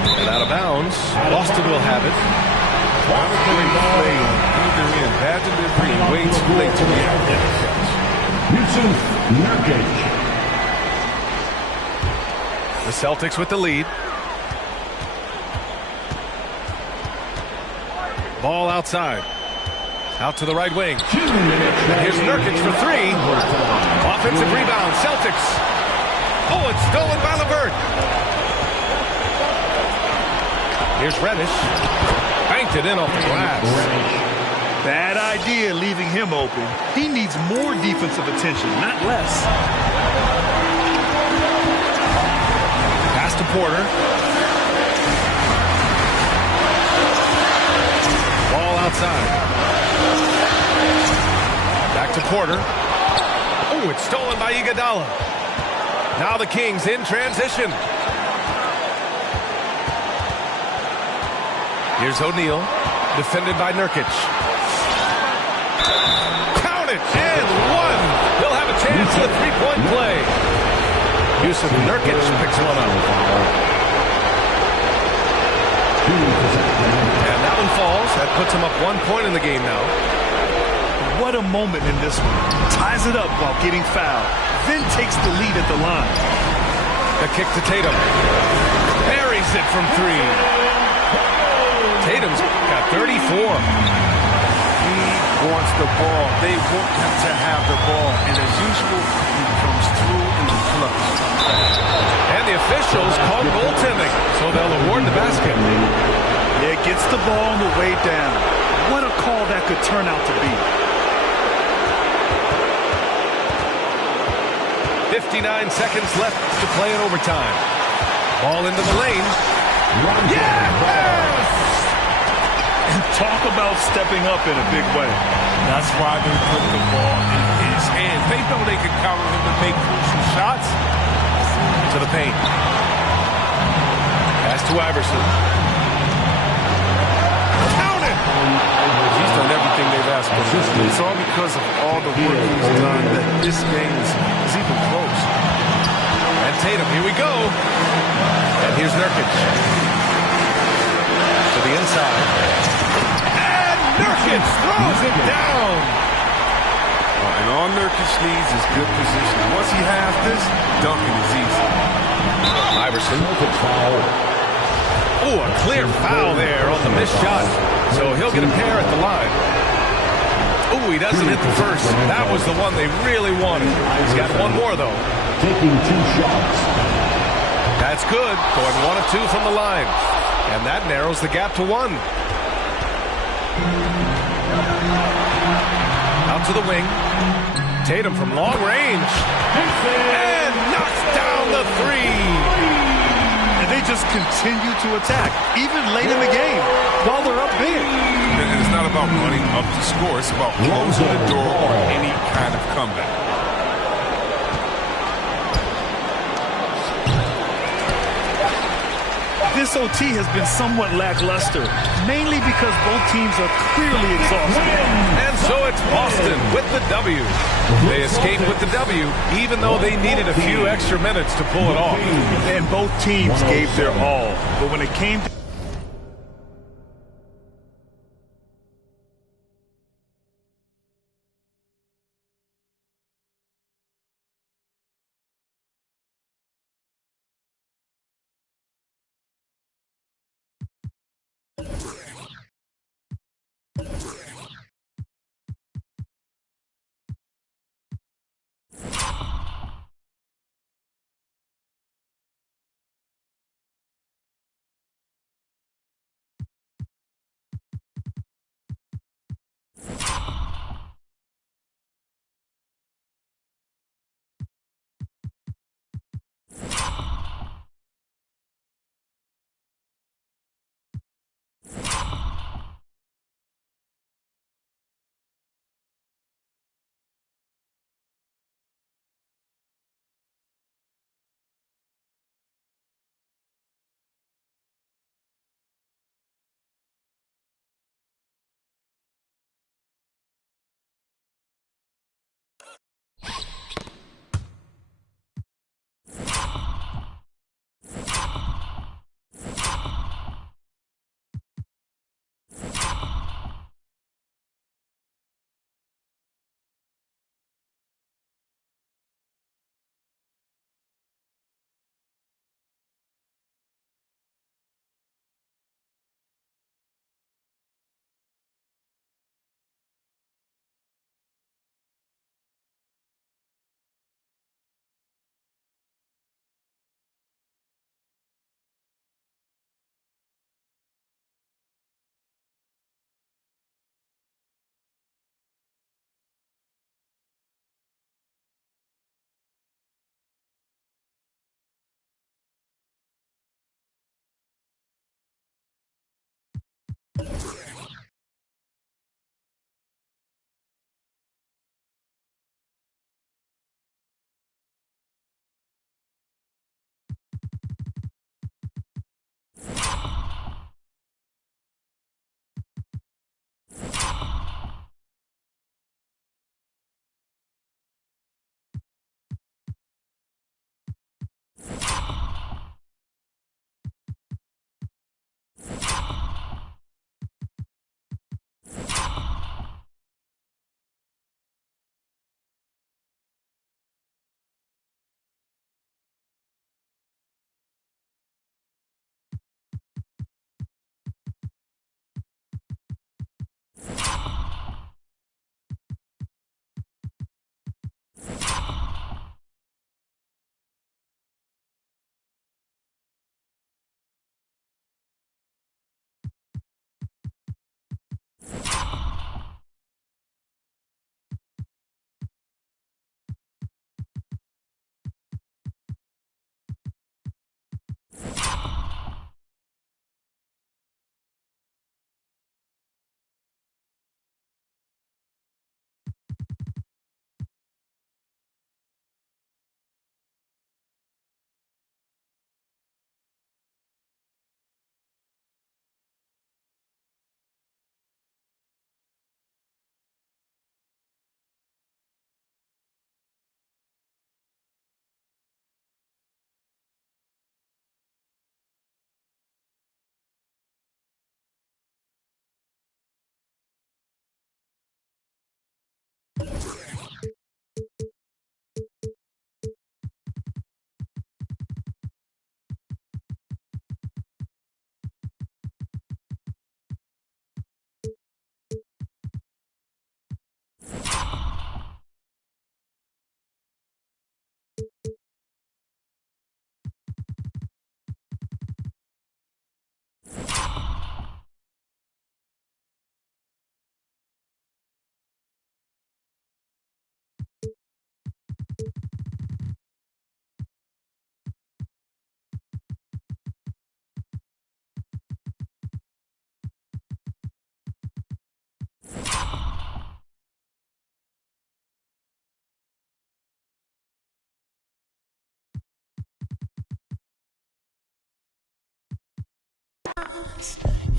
And out of bounds. Boston will have it. Not a great play on either end. Bad delivery and way too late to react. Yusuf Nurkic. The Celtics with the lead. Ball outside. Out to the right wing. And here's Nurkic for three. Offensive rebound. Celtics. Oh, it's stolen by LeVert. Here's Reddish. Banked it in off the glass. Bad idea leaving him open. He needs more defensive attention, not less. Pass to Porter. Ball outside. Back to Porter. Oh, it's stolen by Iguodala. Now the Kings in transition. Here's O'Neal, defended by Nurkic. Count it, and one. He'll have a chance at a three-point play. Yusuf Nurkic picks one up. And that one falls. That puts him up 1 point in the game now. What a moment in this one. Ties it up while getting fouled. Then takes the lead at the line. The kick to Tatum. Buries it from three. Tatum's got 34. He wants the ball. They want him to have the ball. And as usual, he comes through in the clutch. And the officials call goaltending, so they'll award the basket. Yeah, gets the ball on the way down. What a call that could turn out to be. 59 seconds left to play in overtime. Ball into the lane. Yes! And talk about stepping up in a big way. That's why they put the ball in his hands. They know they can cover him and make crucial shots. To the paint. Pass to Iverson. Count it! He's done everything they've asked him. It's all because of all the work he's done that this game is even close. And Tatum, here we go. And here's Nurkic. To the inside. And Nurkic throws it down. And all Nurkic needs is good position. Once he has this, dunking is easy. Iverson. Oh, a clear foul there on the missed shot. So he'll get a pair at the line. Oh, he doesn't hit the first. That was the one they really wanted. He's got one more, though. Taking 2 shots. That's good. Going 1 of 2 from the line. And that narrows the gap to 1. Out to the wing. Tatum from long range. And knocks down the three. And they just continue to attack, even late in the game, while they're up big. And it's not about running up to score. It's about closing the door on any kind of comeback. this OT has been somewhat lackluster, mainly because both teams are clearly exhausted. And so it's Boston with the W. They escaped with the W, even though they needed a few extra minutes to pull it off. And both teams gave their all. But when it came to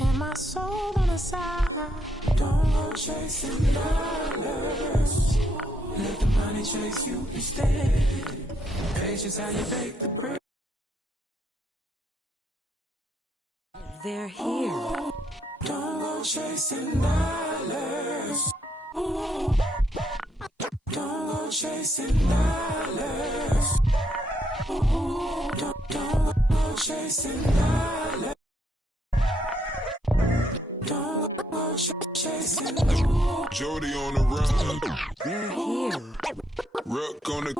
and my soul on the side. Don't go chasing dollars. Let the money chase you instead. Patience how you bake the bread. They're here. Don't go chasing dollars. Ooh. Don't go chasing dollars. Ooh. Don't go chasing dollars. Don't go chasing dollars. Jody on the run. They're here. Rook on the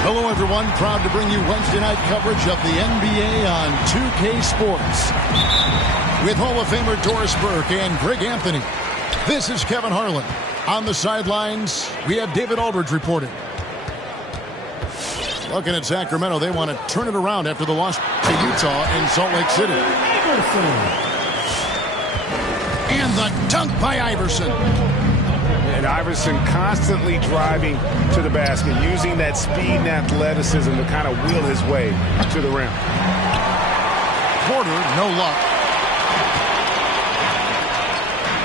Hello, everyone. Proud to bring you Wednesday night coverage of the NBA on 2K Sports. With Hall of Famer Doris Burke and Greg Anthony. This is Kevin Harlan. On the sidelines, we have David Aldridge reporting. Looking at Sacramento, they want to turn it around after the loss to Utah in Salt Lake City. And the dunk by Iverson. And Iverson constantly driving to the basket, using that speed and athleticism to kind of wheel his way to the rim. Porter, no luck.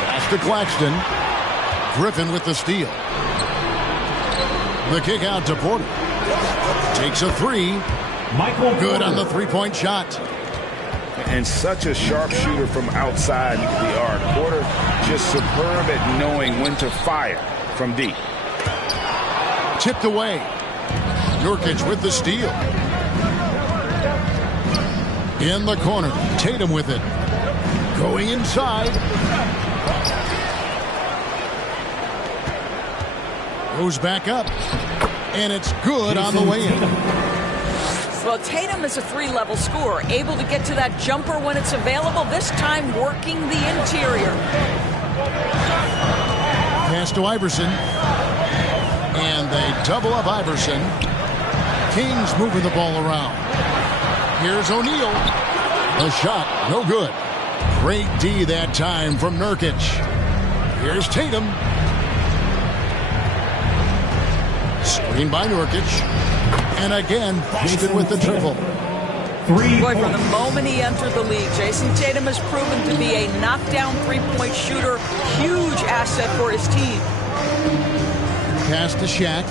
Pass to Claxton. Griffin with the steal. The kick out to Porter. Takes a three. Michael Good on the three-point shot. And such a sharp shooter from outside the arc. Porter just superb at knowing when to fire from deep. Tipped away. Nurkic with the steal. In the corner. Tatum with it. Going inside. Goes back up. And it's good on the way in. Well, Tatum is a three-level scorer, able to get to that jumper when it's available, this time working the interior. Pass to Iverson. And they double up Iverson. Kings moving the ball around. Here's O'Neal. The shot, no good. Great D that time from Nurkic. Here's Tatum. Screen by Nurkic. And again, Boston with the triple. Boy, from the moment he entered the league, Jason Tatum has proven to be a knockdown three-point shooter. Huge asset for his team. Pass to Shaq.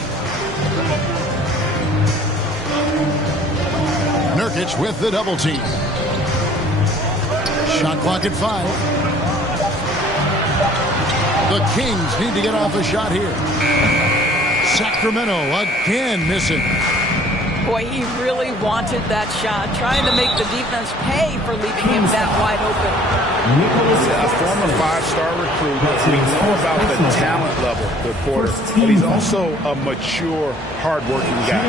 Nurkic with the double team. Shot clock at 5. The Kings need to get off a shot here. Sacramento again missing. Boy, he really wanted that shot, trying to make the defense pay for leaving him that wide open. A former five-star recruit. We know about the talent level with Porter, but he's also a mature, hard-working guy.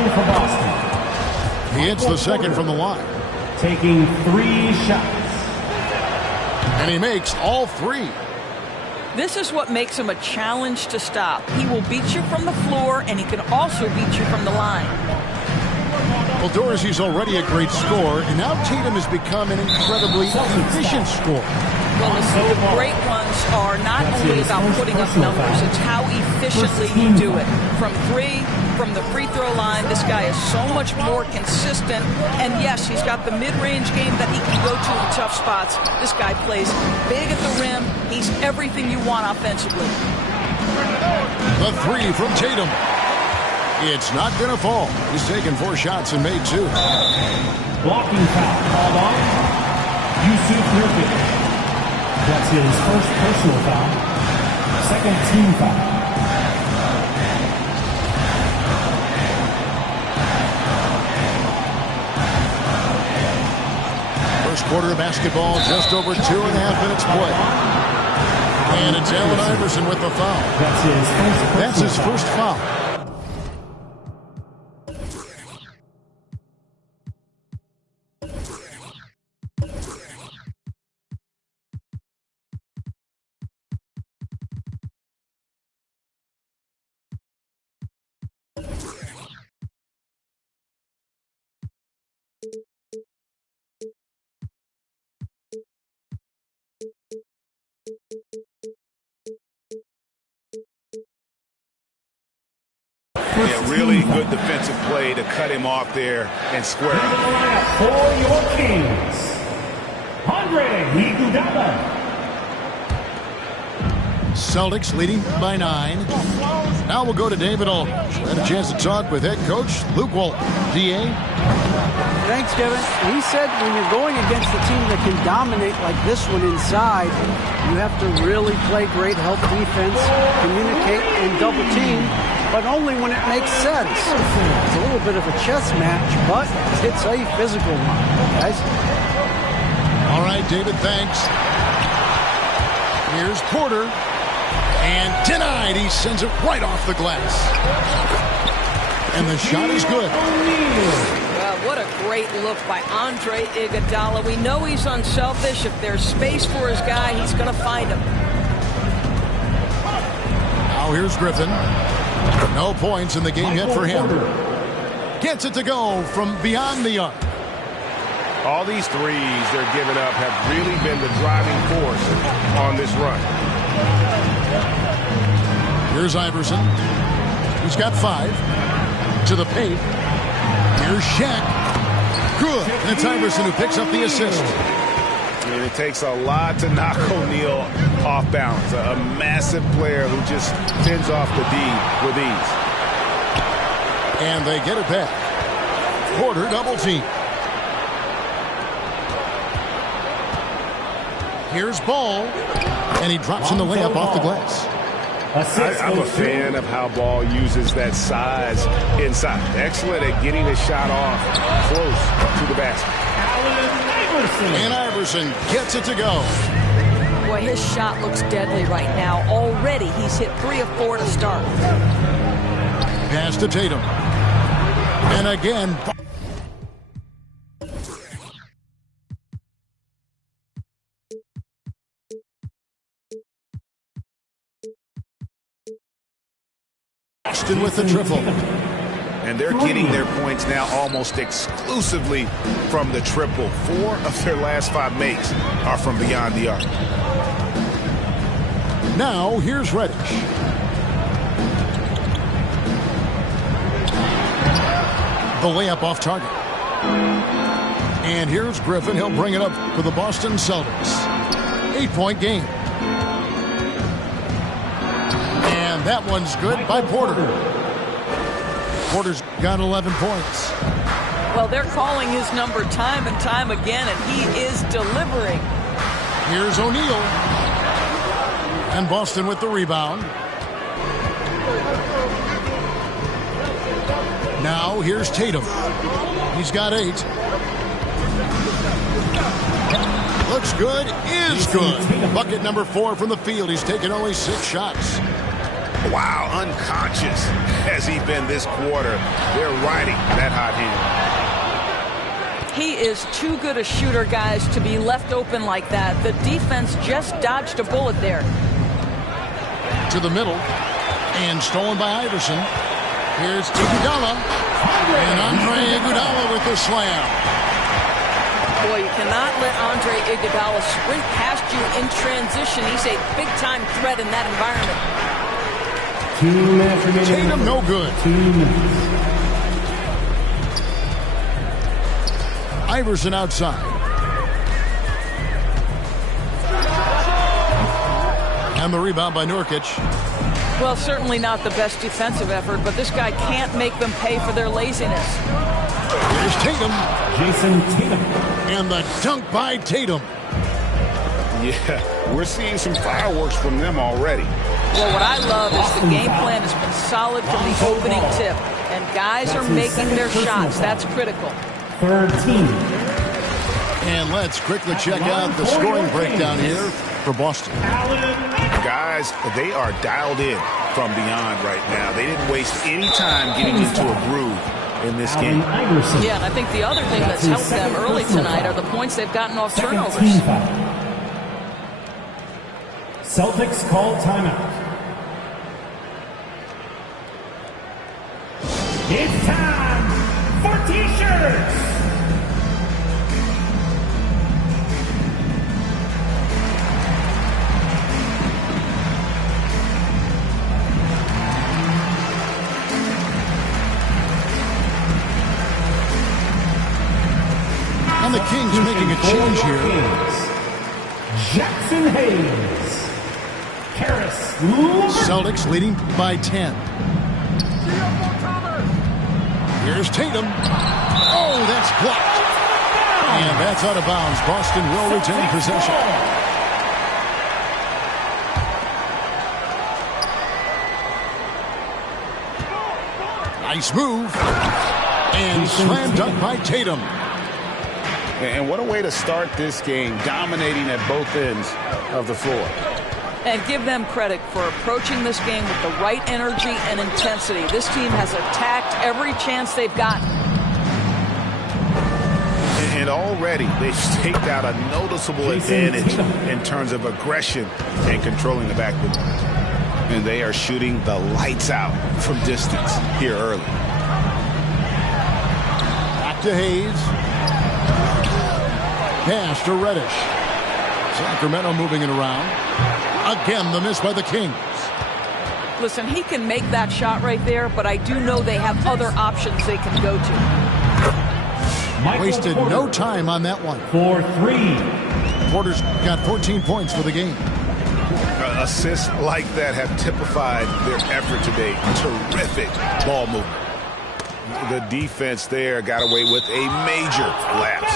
He hits the second from the line. Taking 3 shots. And he makes all 3. This is what makes him a challenge to stop. He will beat you from the floor, and he can also beat you from the line. Well, Dorsey's already a great scorer, and now Tatum has become an incredibly efficient scorer. Well, listen, the great ones are not only about putting up numbers, it's how efficiently you do it. From the free throw line, this guy is so much more consistent. And yes, he's got the mid-range game that he can go to in tough spots. This guy plays big at the rim. He's everything you want offensively. The three from Tatum. It's not going to fall. He's taken 4 shots and made 2. Blocking foul called on Yusuf Nurkic. That's his first personal foul. Second team foul. First quarter of basketball, just over 2.5 minutes play. And it's Allen Iverson with the foul. That's his first foul. Yeah, really good defensive play to cut him off there and square him. For your Kings, Andre Iguodala. Celtics leading by 9. Now we'll go to David Aldridge. Had a chance to talk with head coach Luke Walton. D.A. Thanks, Kevin. He said when you're going against a team that can dominate like this one inside, you have to really play great help defense, communicate, and double team, but only when it makes sense. It's a little bit of a chess match, but it's a physical one, guys. All right, David, thanks. Here's Porter. And denied. He sends it right off the glass. And the shot is good. Well, what a great look by Andre Iguodala. We know he's unselfish. If there's space for his guy, he's going to find him. Now here's Griffin. No points in the game yet for him. Gets it to go from beyond the arc. All these threes they're giving up have really been the driving force on this run. Here's Iverson. He's got 5. To the paint. Here's Shaq. Good. And it's Iverson who picks up the assist. And it takes a lot to knock O'Neal off balance. A massive player who just fends off the D with ease. And they get it back. Porter double team. Here's Ball. And he drops in the layup off the glass. I'm a fan of how Ball uses that size inside. Excellent at getting the shot off close to the basket. And Iverson gets it to go. Boy, his shot looks deadly right now. Already, he's hit 3 of 4 to start. Pass to Tatum. And again. Boston with the triple. And they're getting their points now almost exclusively from the triple. 4 of their last 5 makes are from beyond the arc. Now, here's Reddish. The layup off target. And here's Griffin. He'll bring it up for the Boston Celtics. 8-point game. And that one's good by Porter. Porter's got 11 points. Well, they're calling his number time and time again, and he is delivering. Here's O'Neal. And Boston with the rebound. Now here's Tatum. He's got 8. Looks good, is good. Bucket number 4 from the field. He's taken only 6 shots. Wow, unconscious has he been this quarter. They're riding that hot hand. He is too good a shooter, guys, to be left open like that. The defense just dodged a bullet there. To the middle. And stolen by Iverson. Here's Iguodala. And Andre Iguodala with the slam. Boy, you cannot let Andre Iguodala sprint past you in transition. He's a big-time threat in that environment. 2 minutes remaining. Tatum, no good. 2 minutes. Iverson outside. And the rebound by Nurkic. Well, certainly not the best defensive effort, but this guy can't make them pay for their laziness. Here's Tatum. Jason Tatum. And the dunk by Tatum. Yeah, we're seeing some fireworks from them already. Well, what I love is the game plan has been solid from the opening tip, and guys are making their shots. That's critical. 13. And let's quickly check out the scoring breakdown here for Boston. Guys, they are dialed in from beyond right now. They didn't waste any time getting into a groove in this game. Yeah, and I think the other thing that's helped them early tonight are the points they've gotten off turnovers. Celtics call timeout. It's time for T-shirts. And the Kings making a change here. Jackson Hayes. Harris. Celtics leading by 10. Here's Tatum. Oh, that's blocked. And that's out of bounds. Boston will retain possession. Nice move. And slam dunk by Tatum. And what a way to start this game, dominating at both ends of the floor. And give them credit for approaching this game with the right energy and intensity. This team has attacked every chance they've gotten. And already they've staked out a noticeable advantage in terms of aggression and controlling the backboard. And they are shooting the lights out from distance here early. Back to Hayes. Pass to Reddish. Sacramento moving it around. Again, the miss by the Kings. Listen, he can make that shot right there, but I do know they have other options they can go to. Wasted no time on that one. For 3. Porter's got 14 points for the game. Assists like that have typified their effort today. Terrific ball movement. The defense there got away with a major lapse.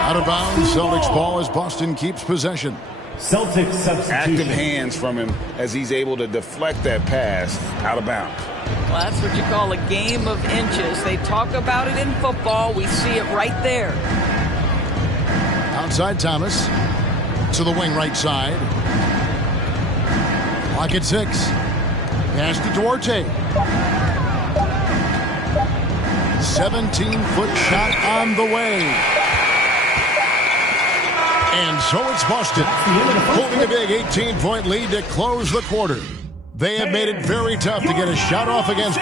Out of bounds, Celtics ball as Boston keeps possession. Celtics substitution. Active hands from him as he's able to deflect that pass out of bounds. Well, that's what you call a game of inches. They talk about it in football. We see it right there. Outside Thomas. To the wing right side. Clock at 6. Pass to Duarte. 17-foot shot on the way. And so it's Boston, holding a big 18-point lead to close the quarter. They have made it very tough to get a shot off against.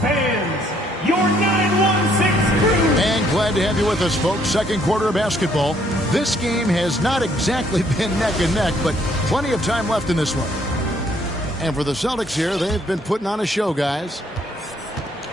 Fans, your 916 crew. And glad to have you with us, folks. Second quarter of basketball. This game has not exactly been neck and neck, but plenty of time left in this one. And for the Celtics here, they've been putting on a show, guys.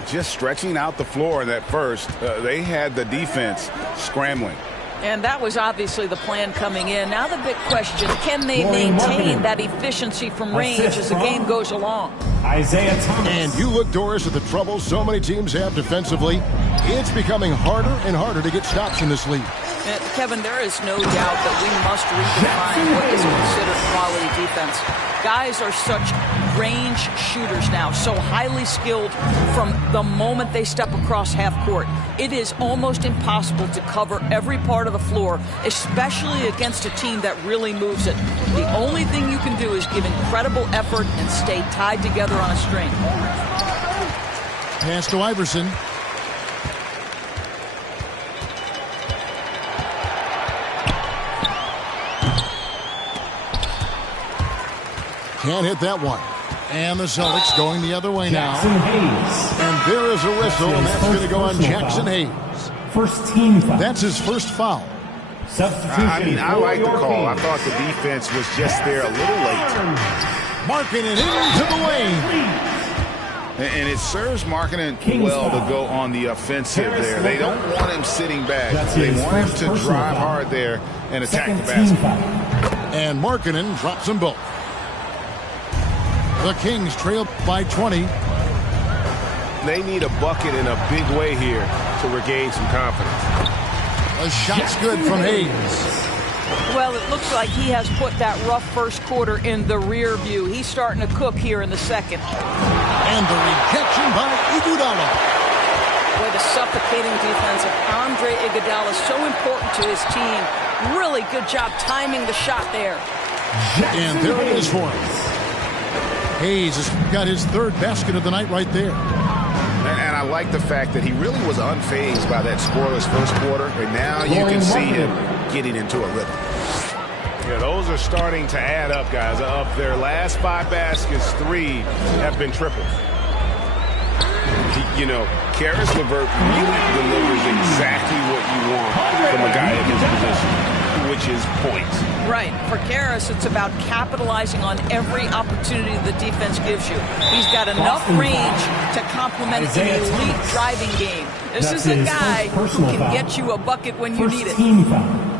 Just stretching out the floor in that first. They had the defense scrambling. And that was obviously the plan coming in. Now the big question, can they maintain that efficiency from range as the game goes along? Isaiah Thomas. And you look, Doris, at the trouble so many teams have defensively. It's becoming harder and harder to get stops in this league. Kevin, there is no doubt that we must redefine what is considered quality defense. Guys are such range shooters now, so highly skilled from the moment they step across half court. It is almost impossible to cover every part of the floor, especially against a team that really moves it. The only thing you can do is give incredible effort and stay tied together on a string. Pass to Iverson. Can't hit that one. And the Celtics going the other way now. Jackson Hayes. And there is a whistle, and that's going to go on Jackson Hayes. First team foul. That's his first foul. I like the call. I thought the defense was just there a little late. Markkanen into the lane. And it serves Markkanen well to go on the offensive there. They don't want him sitting back. They want him to drive hard there and attack the basket. And Markkanen drops them both. The Kings trail by 20. They need a bucket in a big way here to regain some confidence. A shot's good from Hayes. Well, it looks like he has put that rough first quarter in the rear view. He's starting to cook here in the second. And the rejection by Iguodala. Boy, the suffocating defense of Andre Iguodala is so important to his team. Really good job timing the shot there. And there it is for him. Hayes has got his third basket of the night right there. And I like the fact that he really was unfazed by that scoreless first quarter. And now you can see him getting into a rhythm. Yeah, those are starting to add up, guys. Of their last 5 baskets, 3 have been triples. You know, Caris LeVert really delivers exactly what you want from a guy in his position, which is points. Right. For Caris, it's about capitalizing on every opportunity the defense gives you. He's got enough range to complement an elite driving game. This is a guy who can get you a bucket when you need it.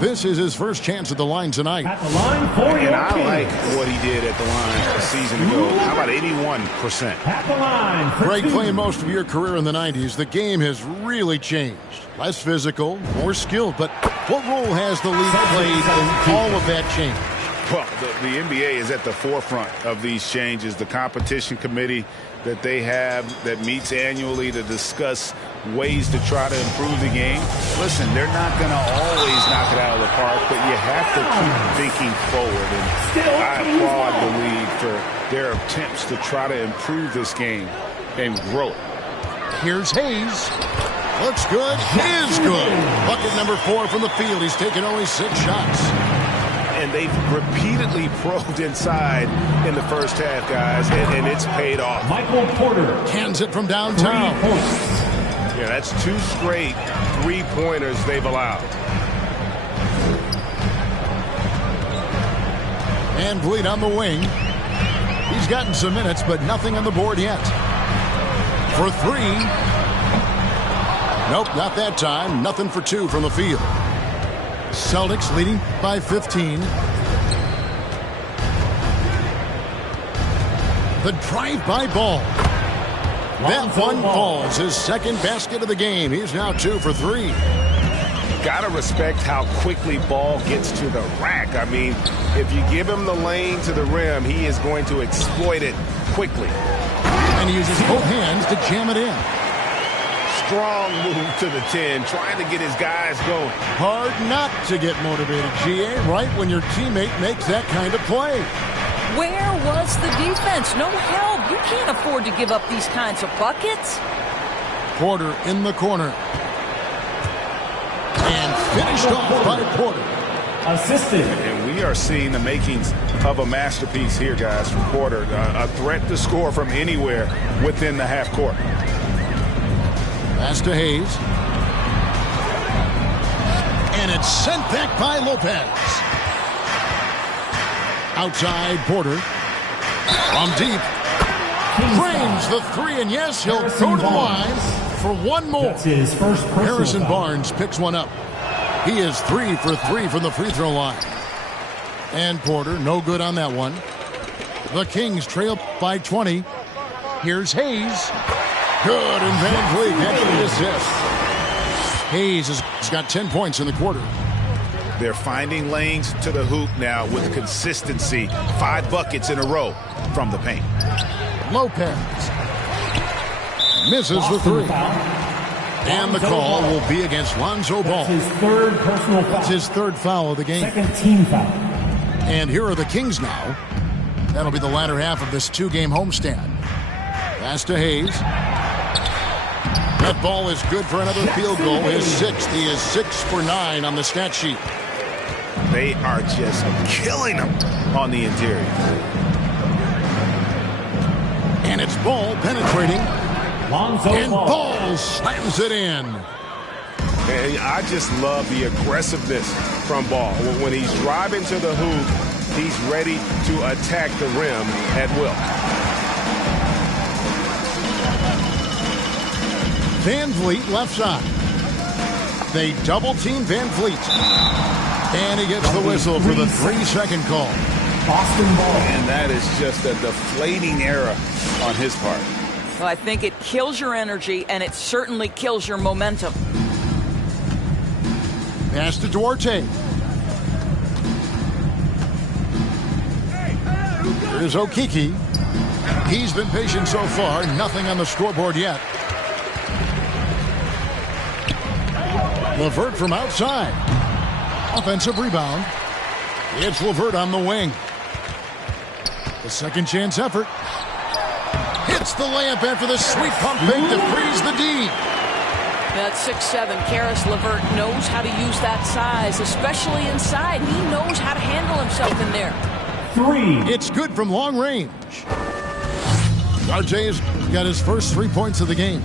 This is his first chance at the line tonight. And I like what he did at the line a season ago. How about 81%? Greg, playing most of your career in the 90s, the game has really changed. Less physical, more skilled, but what role has the league played in all of that change? Well, the NBA is at the forefront of these changes. The competition committee that they have that meets annually to discuss ways to try to improve the game. Listen, they're not going to always knock it out of the park, but you have to keep thinking forward. And I applaud the league for their attempts to try to improve this game and grow it. Here's Hayes. Looks good. Is good. Bucket number 4 from the field. He's taken only 6 shots. And they've repeatedly probed inside in the first half, guys, and it's paid off. Michael Porter cans it from downtown. Yeah, that's 2 straight 3-pointers they've allowed. And Vliet on the wing. He's gotten some minutes, but nothing on the board yet. For 3. Nope, not that time. Nothing for 2 from the field. Celtics leading by 15. The drive-by ball. That one falls. His second basket of the game. He's now 2 for 3. Got to respect how quickly Ball gets to the rack. I mean, if you give him the lane to the rim, he is going to exploit it quickly. And he uses both hands to jam it in. Strong move to the 10, trying to get his guys going. Hard not to get motivated, GA, right when your teammate makes that kind of play. Where was the defense? No help. You can't afford to give up these kinds of buckets. Porter in the corner. And finished off by Porter. Assisted. And we are seeing the makings of a masterpiece here, guys, from Porter. A threat to score from anywhere within the half court. Pass to Hayes. And it's sent back by Lopez. Outside Porter. From deep. Frames the 3, and yes, he'll go to the line for one more. That's his first Harrison foul. Barnes picks one up. He is 3 for 3 from the free throw line. And Porter, no good on that one. The Kings trail by 20. Here's Hayes. Good, and Van Vliet gets the assist. Hayes has got 10 points in the quarter. They're finding lanes to the hoop now with consistency. 5 buckets in a row from the paint. Lopez misses the 3. And the call will be against Lonzo Ball. That's his third personal foul. That's his third foul of the game. Second team foul. And here are the Kings now. That'll be the latter half of this 2-game homestand. Pass to Hayes. That ball is good for another field goal. His 6th. He is 6 for 9 on the stat sheet. They are just killing him on the interior. And it's Ball penetrating. And Ball slams it in. And I just love the aggressiveness from Ball. When he's driving to the hoop, he's ready to attack the rim at will. Van Vliet left side. They double team Van Vliet. And he gets the whistle for the 3-second call. Boston ball. And that is just a deflating error on his part. Well, I think it kills your energy, and it certainly kills your momentum. Pass to Duarte. Here's Okeke. He's been patient so far. Nothing on the scoreboard yet. LeVert from outside. Offensive rebound. It's LeVert on the wing. The second chance effort. Hits the layup after the sweet pump fake to freeze the D. At 6'7", Caris LeVert knows how to use that size, especially inside. He knows how to handle himself in there. 3. It's good from long range. Duarte has got his first 3 points of the game.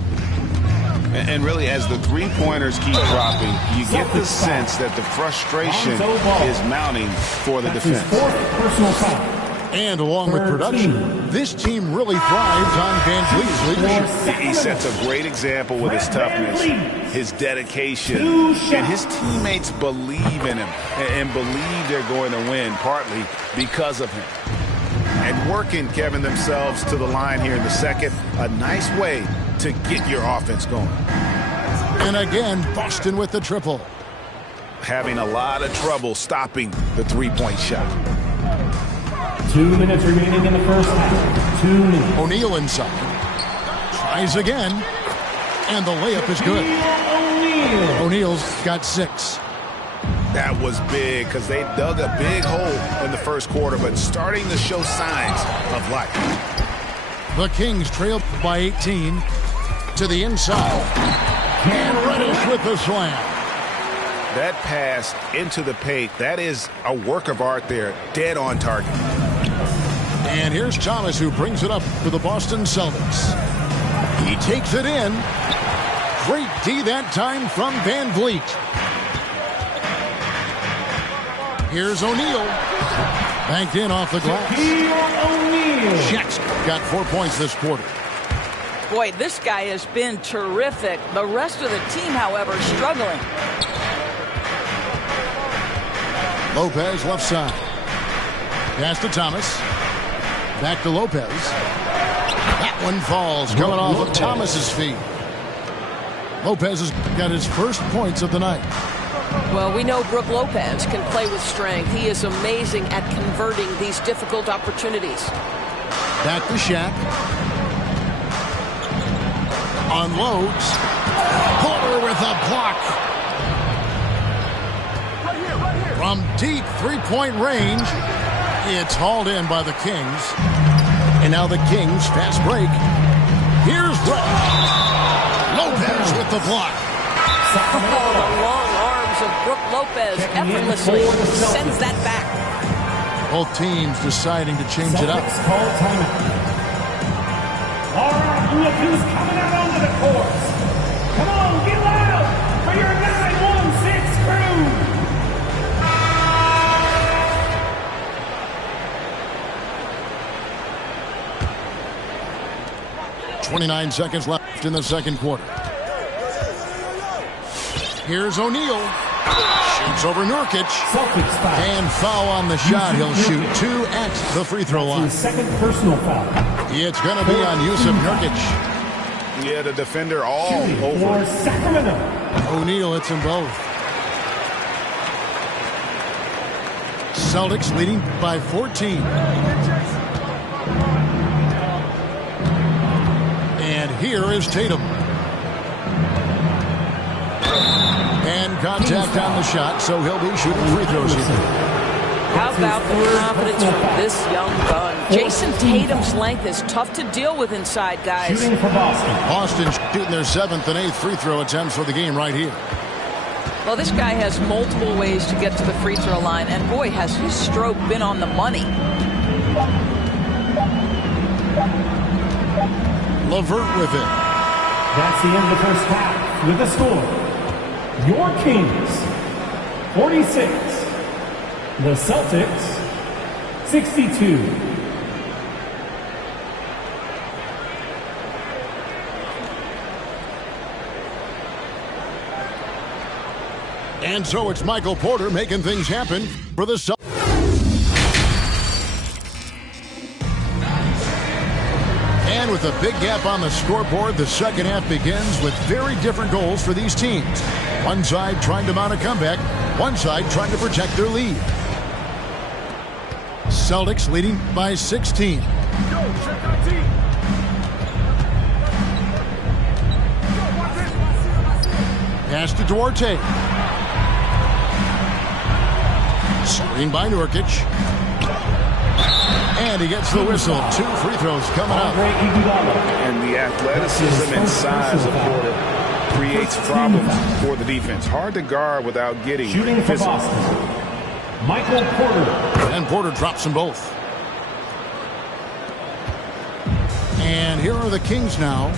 And really, as the three-pointers keep dropping, you get the sense that the frustration is mounting for the defense. His 4th personal foul. And along with production, this team really thrives on Van Vliet's leadership. He sets a great example with his toughness, his dedication, and his teammates believe in him and believe they're going to win, partly because of him. And working, Kevin, themselves to the line here in the second, a nice way to get your offense going. And again, Boston with the triple. Having a lot of trouble stopping the three-point shot. 2 minutes remaining in the first half. 2 minutes. O'Neal inside. Tries again. And the layup is good. O'Neal's got 6. That was big because they dug a big hole in the first quarter, but starting to show signs of life. The Kings trail by 18 to the inside. And Reddish with the slam. That pass into the paint, that is a work of art there, dead on target. And here's Thomas, who brings it up for the Boston Celtics. He takes it in. Great D that time from Van Vliet. Here's O'Neal. Banked in off the glass. Shaq's got 4 points this quarter. Boy, this guy has been terrific. The rest of the team, however, struggling. Lopez left side. Pass to Thomas. Back to Lopez. That one falls, coming off of Thomas's feet. Lopez has got his first points of the night. Well, we know Brook Lopez can play with strength. He is amazing at converting these difficult opportunities. Back to Shaq. Unloads. Porter with a block. From deep three-point range, it's hauled in by the Kings. And now the Kings fast break. Here's Reddish. Lopez with the block. Oh, the long arms of Brook Lopez effortlessly sends that back. Both teams deciding to change it up. Call timeout. All right, look who's coming out onto the court. Come on, get loud for your 916 crew. 29 seconds left in the second quarter. Here's O'Neal. Shoots over Nurkic. And foul on the shot. He'll shoot 2 at the free throw line. Second personal foul. It's going to be on Yusuf Nurkic. Yeah, the defender all over. O'Neal hits them both. Celtics leading by 14. And here is Tatum. And contact on the shot, so he'll be shooting free throws here. How about the confidence from this young gun? Jason Tatum's length is tough to deal with inside, guys. Shooting for Boston. Boston shooting their 7th and 8th free throw attempts for the game right here. Well, this guy has multiple ways to get to the free throw line, and boy, has his stroke been on the money. LeVert with it. That's the end of the first half with the score. Your Kings, 46. The Celtics, 62. And so it's Michael Porter making things happen for the Celtics. And with a big gap on the scoreboard, the second half begins with very different goals for these teams. One side trying to mount a comeback, one side trying to protect their lead. Celtics leading by 16. Pass to Duarte. Screen by Nurkic. And he gets the whistle. 2 free throws coming up. And the athleticism and size of Porter creates problems for the defense. Hard to guard without getting shooting for physical. Boston, Michael Porter. And Porter drops them both. And here are the Kings now.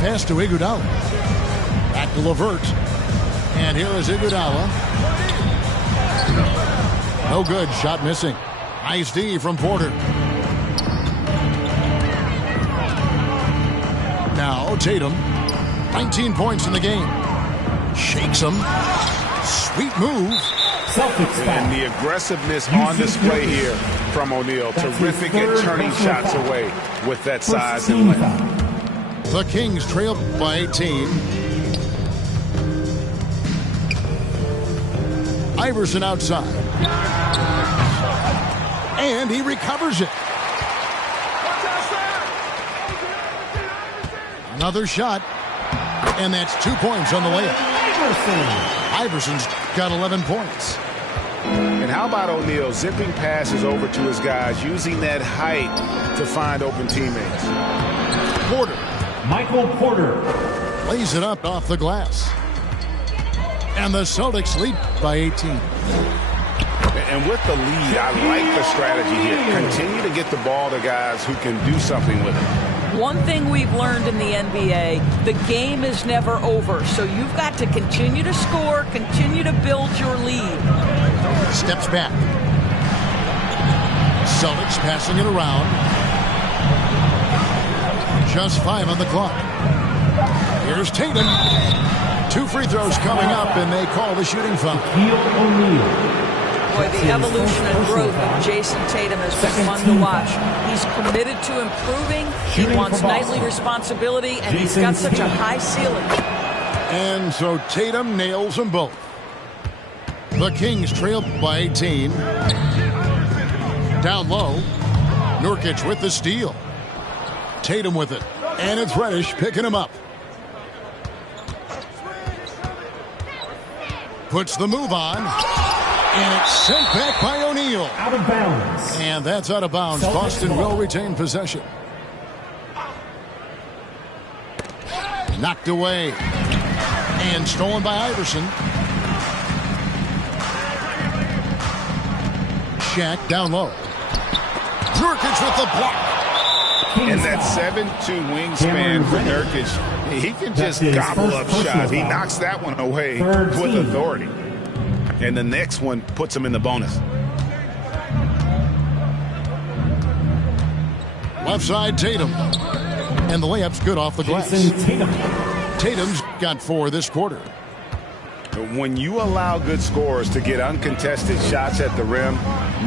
Pass to Iguodala. Back to LeVert. And here is Iguodala. No good. Shot missing. Nice D from Porter. Now Tatum. 19 points in the game. Shakes him. Sweet move. And the aggressiveness on display here from O'Neal. Terrific at turning shots away with that size and length. The Kings trail by 18. Iverson outside. And he recovers it. Another shot. And that's 2 points on the layup. Iverson's got 11 points. And how about O'Neal zipping passes over to his guys, using that height to find open teammates. Porter. Michael Porter. Lays it up off the glass. And the Celtics lead by 18. And with the lead, I like the strategy here. Continue to get the ball to guys who can do something with it. One thing we've learned in the NBA, the game is never over. So you've got to continue to score, continue to build your lead. Steps back. Celtics passing it around. Just 5 on the clock. Here's Tatum. 2 free throws coming up, and they call the shooting foul. Boy, the evolution and growth of Jason Tatum has been fun to watch. He's committed to improving. He wants nightly responsibility, and he's got such a high ceiling. And so Tatum nails them both. The Kings trail by 18. Down low. Nurkic with the steal. Tatum with it. And it's Reddish picking him up. Puts the move on. And it's sent back by O'Neal. Out of bounds. And that's out of bounds. Boston will retain possession. Knocked away. And stolen by Iverson. Shaq down low. Nurkic with the block. And that 7'2" wingspan for Nurkic, he can just gobble up shots. He knocks that one away with authority. And the next one puts him in the bonus. Left side, Tatum. And the layup's good off the glass. Tatum's got 4 this quarter. When you allow good scorers to get uncontested shots at the rim,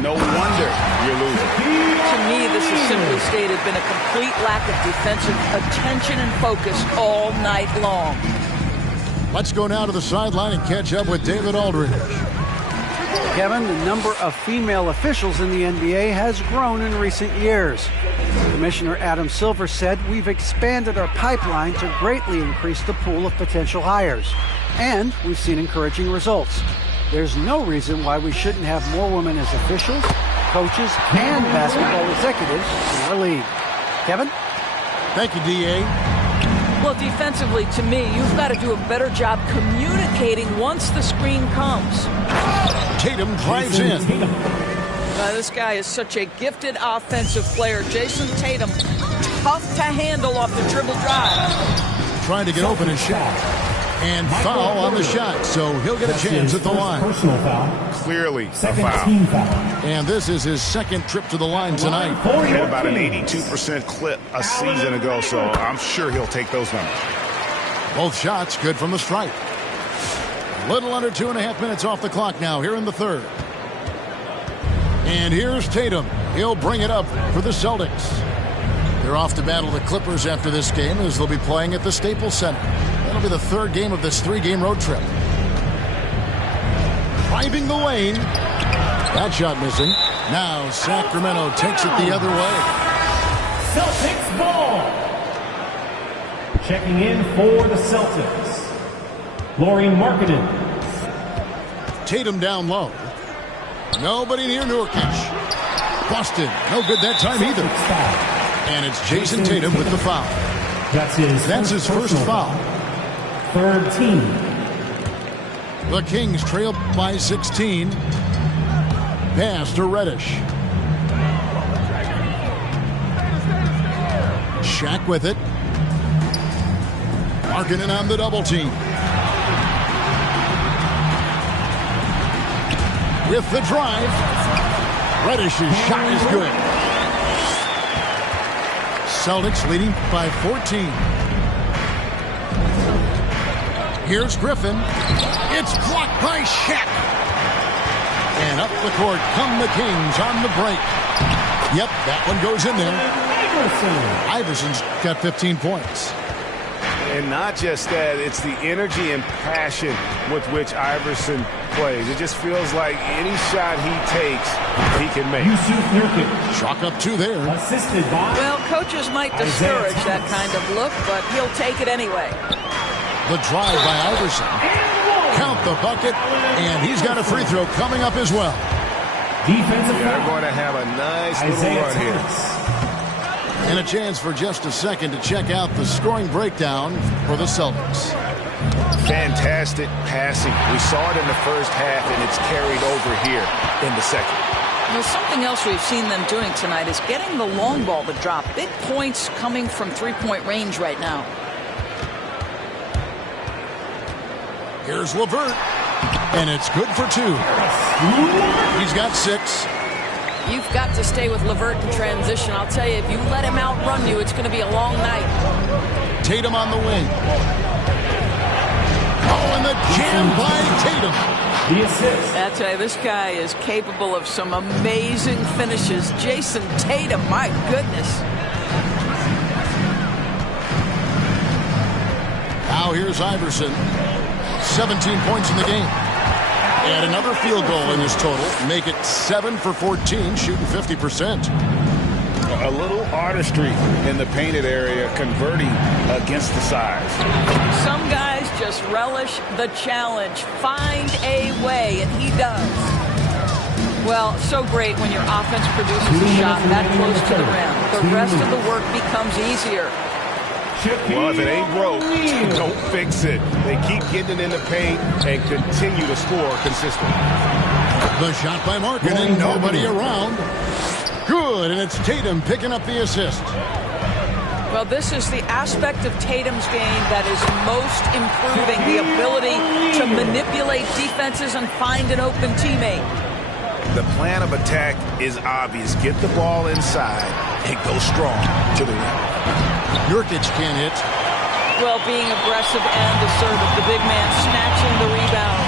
no wonder you're losing. To me, this has simply stated been a complete lack of defensive attention and focus all night long. Let's go now to the sideline and catch up with David Aldridge. Kevin, the number of female officials in the NBA has grown in recent years. Commissioner Adam Silver said, "We've expanded our pipeline to greatly increase the pool of potential hires. And we've seen encouraging results. There's no reason why we shouldn't have more women as officials, coaches, and basketball executives in our league." Kevin? Thank you, D.A. Well, defensively, to me, you've got to do a better job communicating once the screen comes. Tatum drives in. This guy is such a gifted offensive player. Jason Tatum, tough to handle off the dribble drive. trying to get open his shot. And foul on the shot, so he'll get a chance at the line. Personal foul. Clearly a Second foul. team foul. And this is his second trip to the line tonight. He had about an 82% clip a season ago, so I'm sure he'll take those numbers. Both shots good from the stripe. A little under 2.5 minutes off the clock now here in the third. And here's Tatum. He'll bring it up for the Celtics. They're off to battle the Clippers after this game as they'll be playing at the Staples Center. That'll be the third game of this 3-game road trip. Driving the lane. That shot missing. Now Sacramento takes it the other way. Celtics ball. Checking in for the Celtics, Lauri Markkanen. Tatum down low. Nobody near Nurkic. Boston, no good that time either. And it's Jason Tatum with the foul. That's his first foul. Third team. The Kings trail by 16. Pass to Reddish. Shaq with it. Markkanen on the double team. With the drive. Reddish's shot is good. Celtics leading by 14. Here's Griffin. It's blocked by Shaq. And up the court come the Kings on the break. Yep, that one goes in there. Iverson's got 15 points. And not just that, it's the energy and passion with which Iverson plays. It just feels like any shot he takes, he can make. Chalk up 2 there. Assisted by. Well, coaches might discourage that kind of look, but he'll take it anyway. The drive by Iverson. Count the bucket, and he's got a free throw coming up as well. Defensive They're going to have a nice little run here. And a chance for just a second to check out the scoring breakdown for the Celtics. Fantastic passing. We saw it in the first half, and it's carried over here in the second. Well, something else we've seen them doing tonight is getting the long ball to drop. Big points coming from three-point range right now. Here's LeVert, and it's good for 2. He's got 6. You've got to stay with LeVert in transition. I'll tell you, if you let him outrun you, it's going to be a long night. Tatum on the wing. Oh, and the jam by Tatum. The assist. I tell you, this guy is capable of some amazing finishes. Jason Tatum, my goodness. Now here's Iverson. 17 points in the game. And another field goal in his total. Make it 7 for 14, shooting 50%. A little artistry in the painted area, converting against the size. Some guys just relish the challenge. Find a way, and he does. Well, so great when your offense produces a shot that close to the rim. The rest of the work becomes easier. Well, if it ain't broke, don't fix it. They keep getting it in the paint and continue to score consistently. The shot by Markkanen, nobody around. Good, and it's Tatum picking up the assist. Well, this is the aspect of Tatum's game that is most improving, the ability to manipulate defenses and find an open teammate. The plan of attack is obvious. Get the ball inside and go strong to the rim. Nurkic can't hit. Well, being aggressive and assertive. The big man snatching the rebound.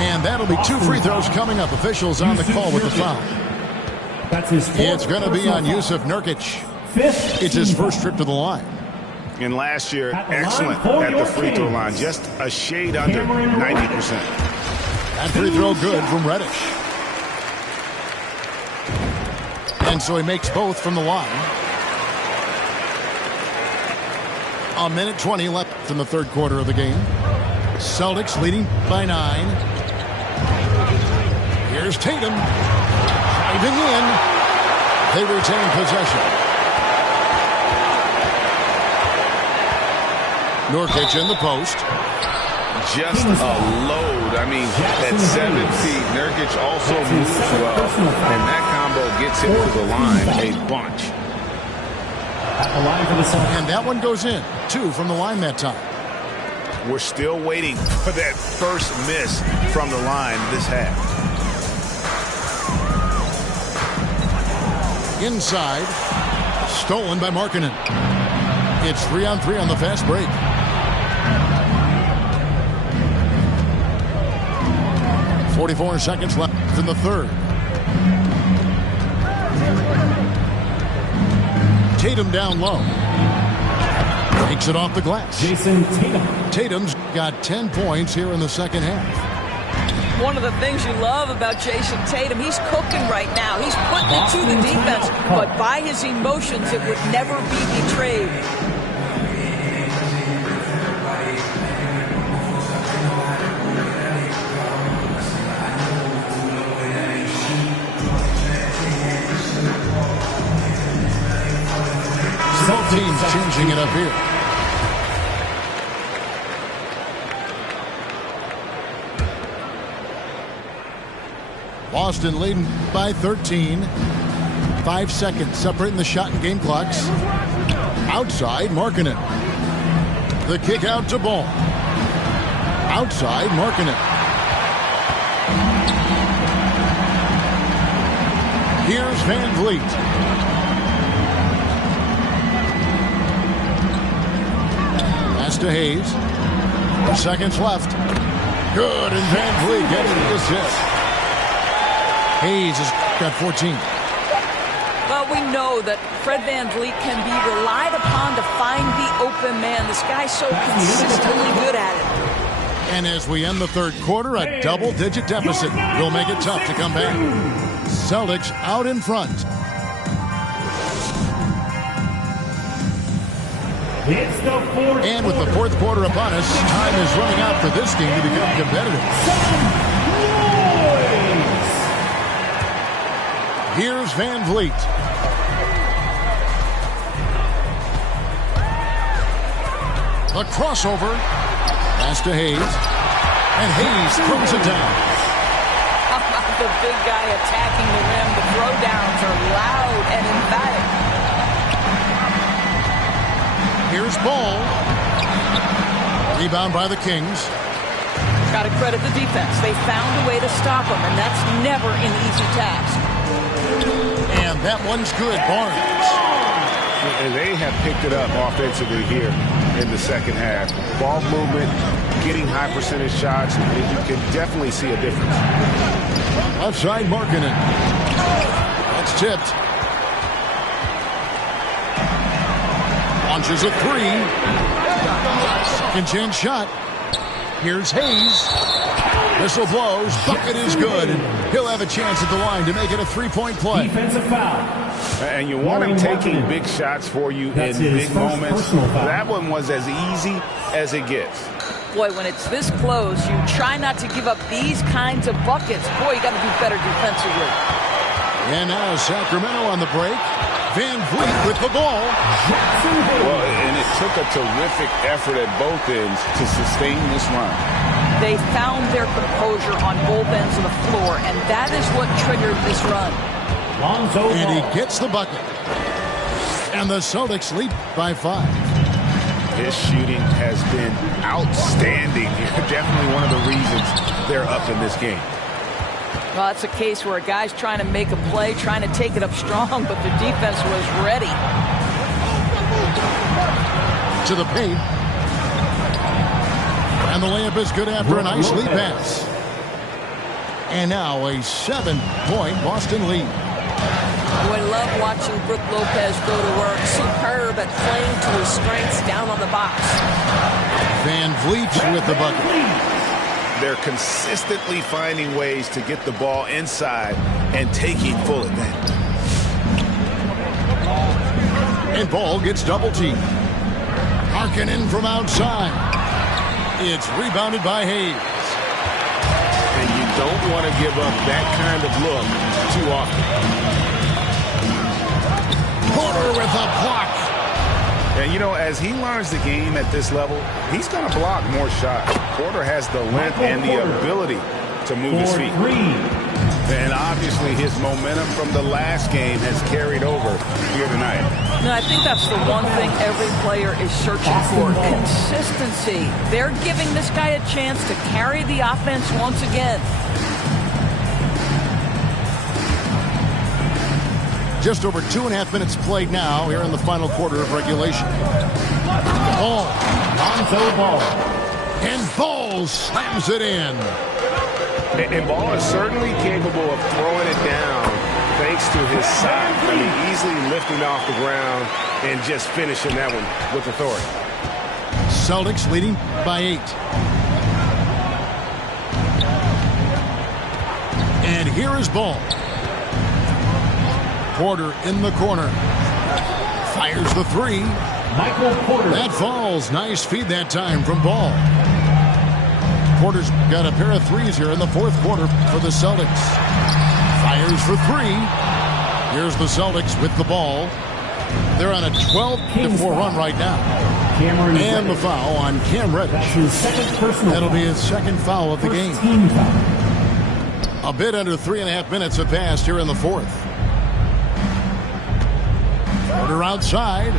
And that'll be 2 free throws coming up. Officials on the call with the foul. That's his fourth. It's going to be on Yusuf Nurkic. It's his first trip to the line. And last year, excellent at the free throw line. Just a shade under 90%. That free throw good from Reddish. And so he makes both from the line. 1:20 left in the third quarter of the game. Celtics leading by 9. Here's Tatum. Driving in. They retain possession. Nurkic in the post. Just a load. I mean, at 7 feet, Nurkic also moves well. And that combo gets him to the line a bunch. At the line for the Celtics. And that one goes in. 2 from the line that time. We're still waiting for that first miss from the line this half. Inside. Stolen by Markkanen. It's 3-on-3 on the fast break. .44 seconds left in the third. Tatum down low. Takes it off the glass. Jason Tatum. Tatum's got 10 points here in the second half. One of the things you love about Jason Tatum, he's cooking right now. He's putting it to the defense, but by his emotions, it would never be betrayed. Teams changing it up here. Boston leading by 13. 5 seconds separating the shot and game clocks. Outside, Markkanen. The kick out to Ball. Outside, Markkanen. Here's Van Vliet. To Hayes. 4 seconds left. Good, and Van Vliet gets the assist. Hayes has got 14. Well, we know that Fred Van Vliet can be relied upon to find the open man. This guy's so consistently good at it. And as we end the third quarter, a double-digit deficit will make it tough to come back. Celtics out in front. And with the fourth quarter upon us, time is running out for this game to become competitive. Here's Van Vliet. A crossover. Pass to Hayes. And Hayes throws it down. How about the big guy attacking the rim? The throwdowns are loud and emphatic. Here's Ball. Rebound by the Kings. Got to credit the defense. They found a way to stop him, and that's never an easy task. And that one's good, Barnes. And they have picked it up offensively here in the second half. Ball movement, getting high percentage shots, and you can definitely see a difference. Left side, Markkanen. That's tipped. Launches a 3. Second chance shot. Here's Hayes. Whistle blows. Bucket is good. He'll have a chance at the line to make it a 3-point play. Defensive foul. And you want him taking big shots for you in big moments. That one was as easy as it gets. Boy, when it's this close, you try not to give up these kinds of buckets. Boy, you got to do better defensively. And now Sacramento on the break. Van Vliet with the ball. Well, and it took a terrific effort at both ends to sustain this run. They found their composure on both ends of the floor, and that is what triggered this run. And he gets the bucket. And the Celtics lead by 5. His shooting has been outstanding. Definitely one of the reasons they're up in this game. Well, it's a case where a guy's trying to make a play, trying to take it up strong, but the defense was ready. To the paint. And the layup is good after a nice lead pass. And now a 7-point Boston lead. I love watching Brook Lopez go to work. Superb at playing to his strengths down on the box. Van Vliet with the bucket. They're consistently finding ways to get the ball inside and taking full advantage. And Ball gets double teamed. Markkanen from outside. It's rebounded by Hayes. And you don't want to give up that kind of look too often. Porter with a block. And, you know, as he learns the game at this level, he's going to block more shots. Porter has the length and the ability to move his feet. And obviously his momentum from the last game has carried over here tonight. No, I think that's the one thing every player is searching for, consistency. They're giving this guy a chance to carry the offense once again. Just over 2.5 minutes played now here in the final quarter of regulation. Ball. Lonzo Ball. And Ball slams it in. And Ball is certainly capable of throwing it down thanks to his size. I mean, easily lifting off the ground and just finishing that one with authority. Celtics leading by 8. And here is Ball. Porter in the corner. Fires the three. Michael Porter. That falls. Nice feed that time from Ball. Porter's got a pair of threes here in the fourth quarter for the Celtics. Fires for three. Here's the Celtics with the ball. They're on a 12-4 run right now. And the foul on Cam Reddish. That's his second personal. That'll be his second foul of the game. Team foul. A bit under 3.5 minutes have passed here in the fourth. Porter outside.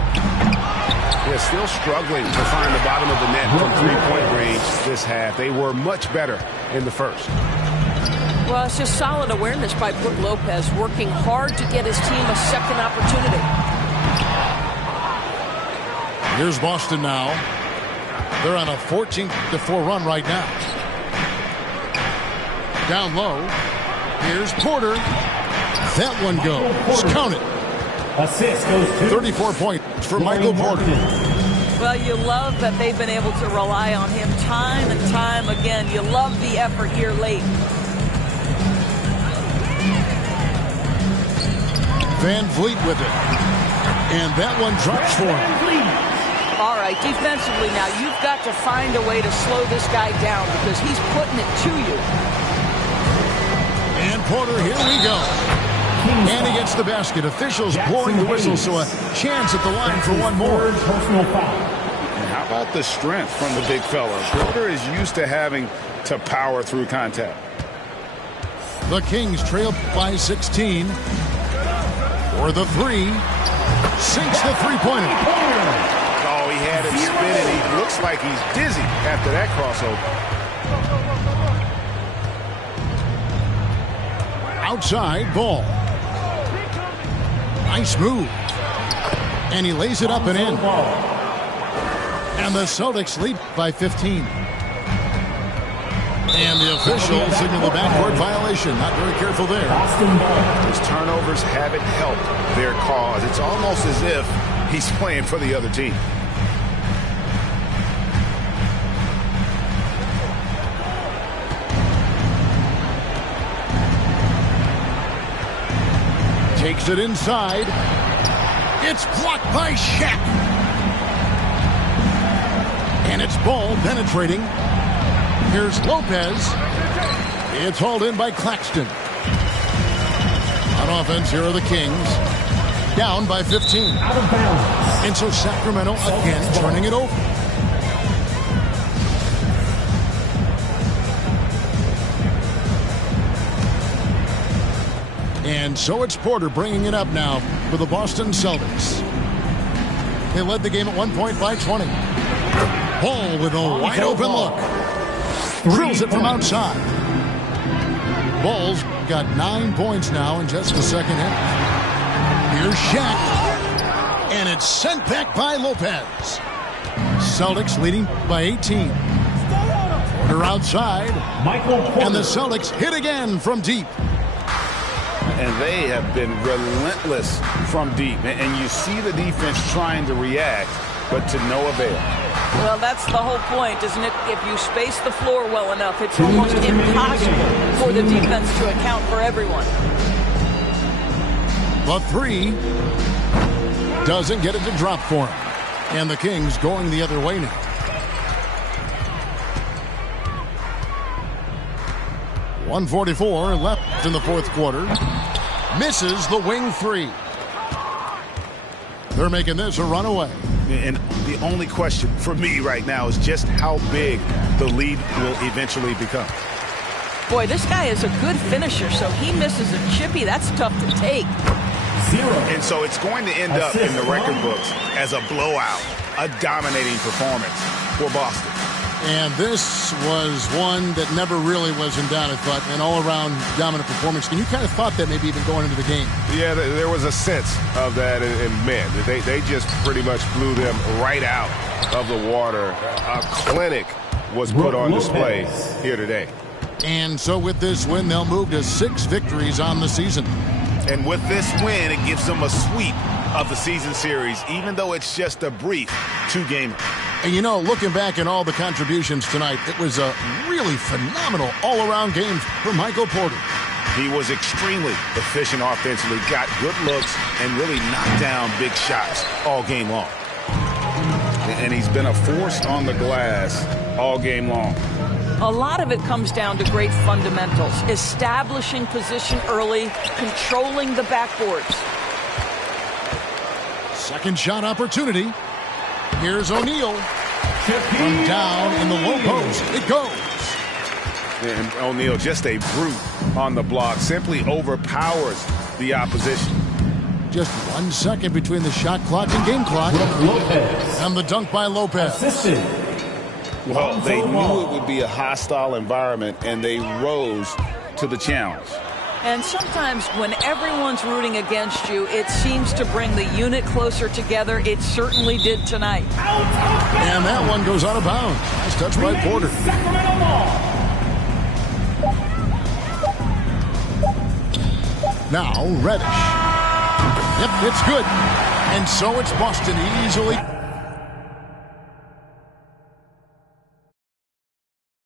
They're still struggling to find the bottom of the net from three-point range this half. They were much better in the first. Well, it's just solid awareness by Brook Lopez, working hard to get his team a second opportunity. Here's Boston now. They're on a 14-4 run right now. Down low. Here's Porter. That one goes. Count it. Assist goes to 34 points for Michael Porter. Well, you love that they've been able to rely on him time and time again. You love the effort here late. Van Vliet with it. And that one drops for him. All right, defensively now, you've got to find a way to slow this guy down because he's putting it to you. And Porter, here we go. And he gets the basket. Officials blowing the whistle, so a chance at the line for one more. Personal foul. And how about the strength from the big fella? Porter is used to having to power through contact. The Kings trail by 16. For the three. Sinks the three-pointer. Oh, he had him spinning. He looks like he's dizzy after that crossover. Outside, Ball. Nice move. And he lays it up and in. And the Celtics lead by 15. And the official signaled the backcourt violation. Not very careful there. His turnovers haven't helped their cause. It's almost as if he's playing for the other team. Takes it inside. It's blocked by Shaq. And it's Ball penetrating. Here's Lopez. It's hauled in by Claxton. On offense, here are the Kings. Down by 15. Out of bounds. And so Sacramento again turning it over. And so it's Porter bringing it up now for the Boston Celtics. They led the game at one point by 20. Ball with a wide open look. Drills it from outside. Ball's got 9 points now in just the second half. Here's Shaq. And it's sent back by Lopez. Celtics leading by 18. Porter outside. Michael Porter. And the Celtics hit again from deep. And they have been relentless from deep. And you see the defense trying to react, but to no avail. Well, that's the whole point, isn't it? If you space the floor well enough, it's almost impossible for the defense to account for everyone. The three doesn't get it to drop for him. And the Kings going the other way now. 1:44 left in the fourth quarter. Misses the wing three. They're making this a runaway. And the only question for me right now is just how big the lead will eventually become. Boy, this guy is a good finisher, so he misses a chippy. That's tough to take. And so it's going to end up in the record books as a blowout, a dominating performance for Boston. And this was one that never really was in doubt, I thought, an all-around dominant performance. And you kind of thought that maybe even going into the game. Yeah, there was a sense of that, and man, they just pretty much blew them right out of the water. A clinic was put on display here today. And so with this win, they'll move to 6 victories on the season. And with this win, it gives them a sweep of the season series, even though it's just a brief 2-gamer. And you know, looking back at all the contributions tonight, it was a really phenomenal all-around game for Michael Porter. He was extremely efficient offensively, got good looks, and really knocked down big shots all game long. And he's been a force on the glass all game long. A lot of it comes down to great fundamentals, establishing position early, controlling the backboards. Second shot opportunity. Here's O'Neal. From down in the low post. It goes. And O'Neal, just a brute on the block, simply overpowers the opposition. Just 1 second between the shot clock and game clock. And the dunk by Lopez. Well, they knew it would be a hostile environment, and they rose to the challenge. And sometimes when everyone's rooting against you, it seems to bring the unit closer together. It certainly did tonight. And that one goes out of bounds. Nice touch by Porter. Now, Reddish. Yep, it's good. And so it's Boston easily.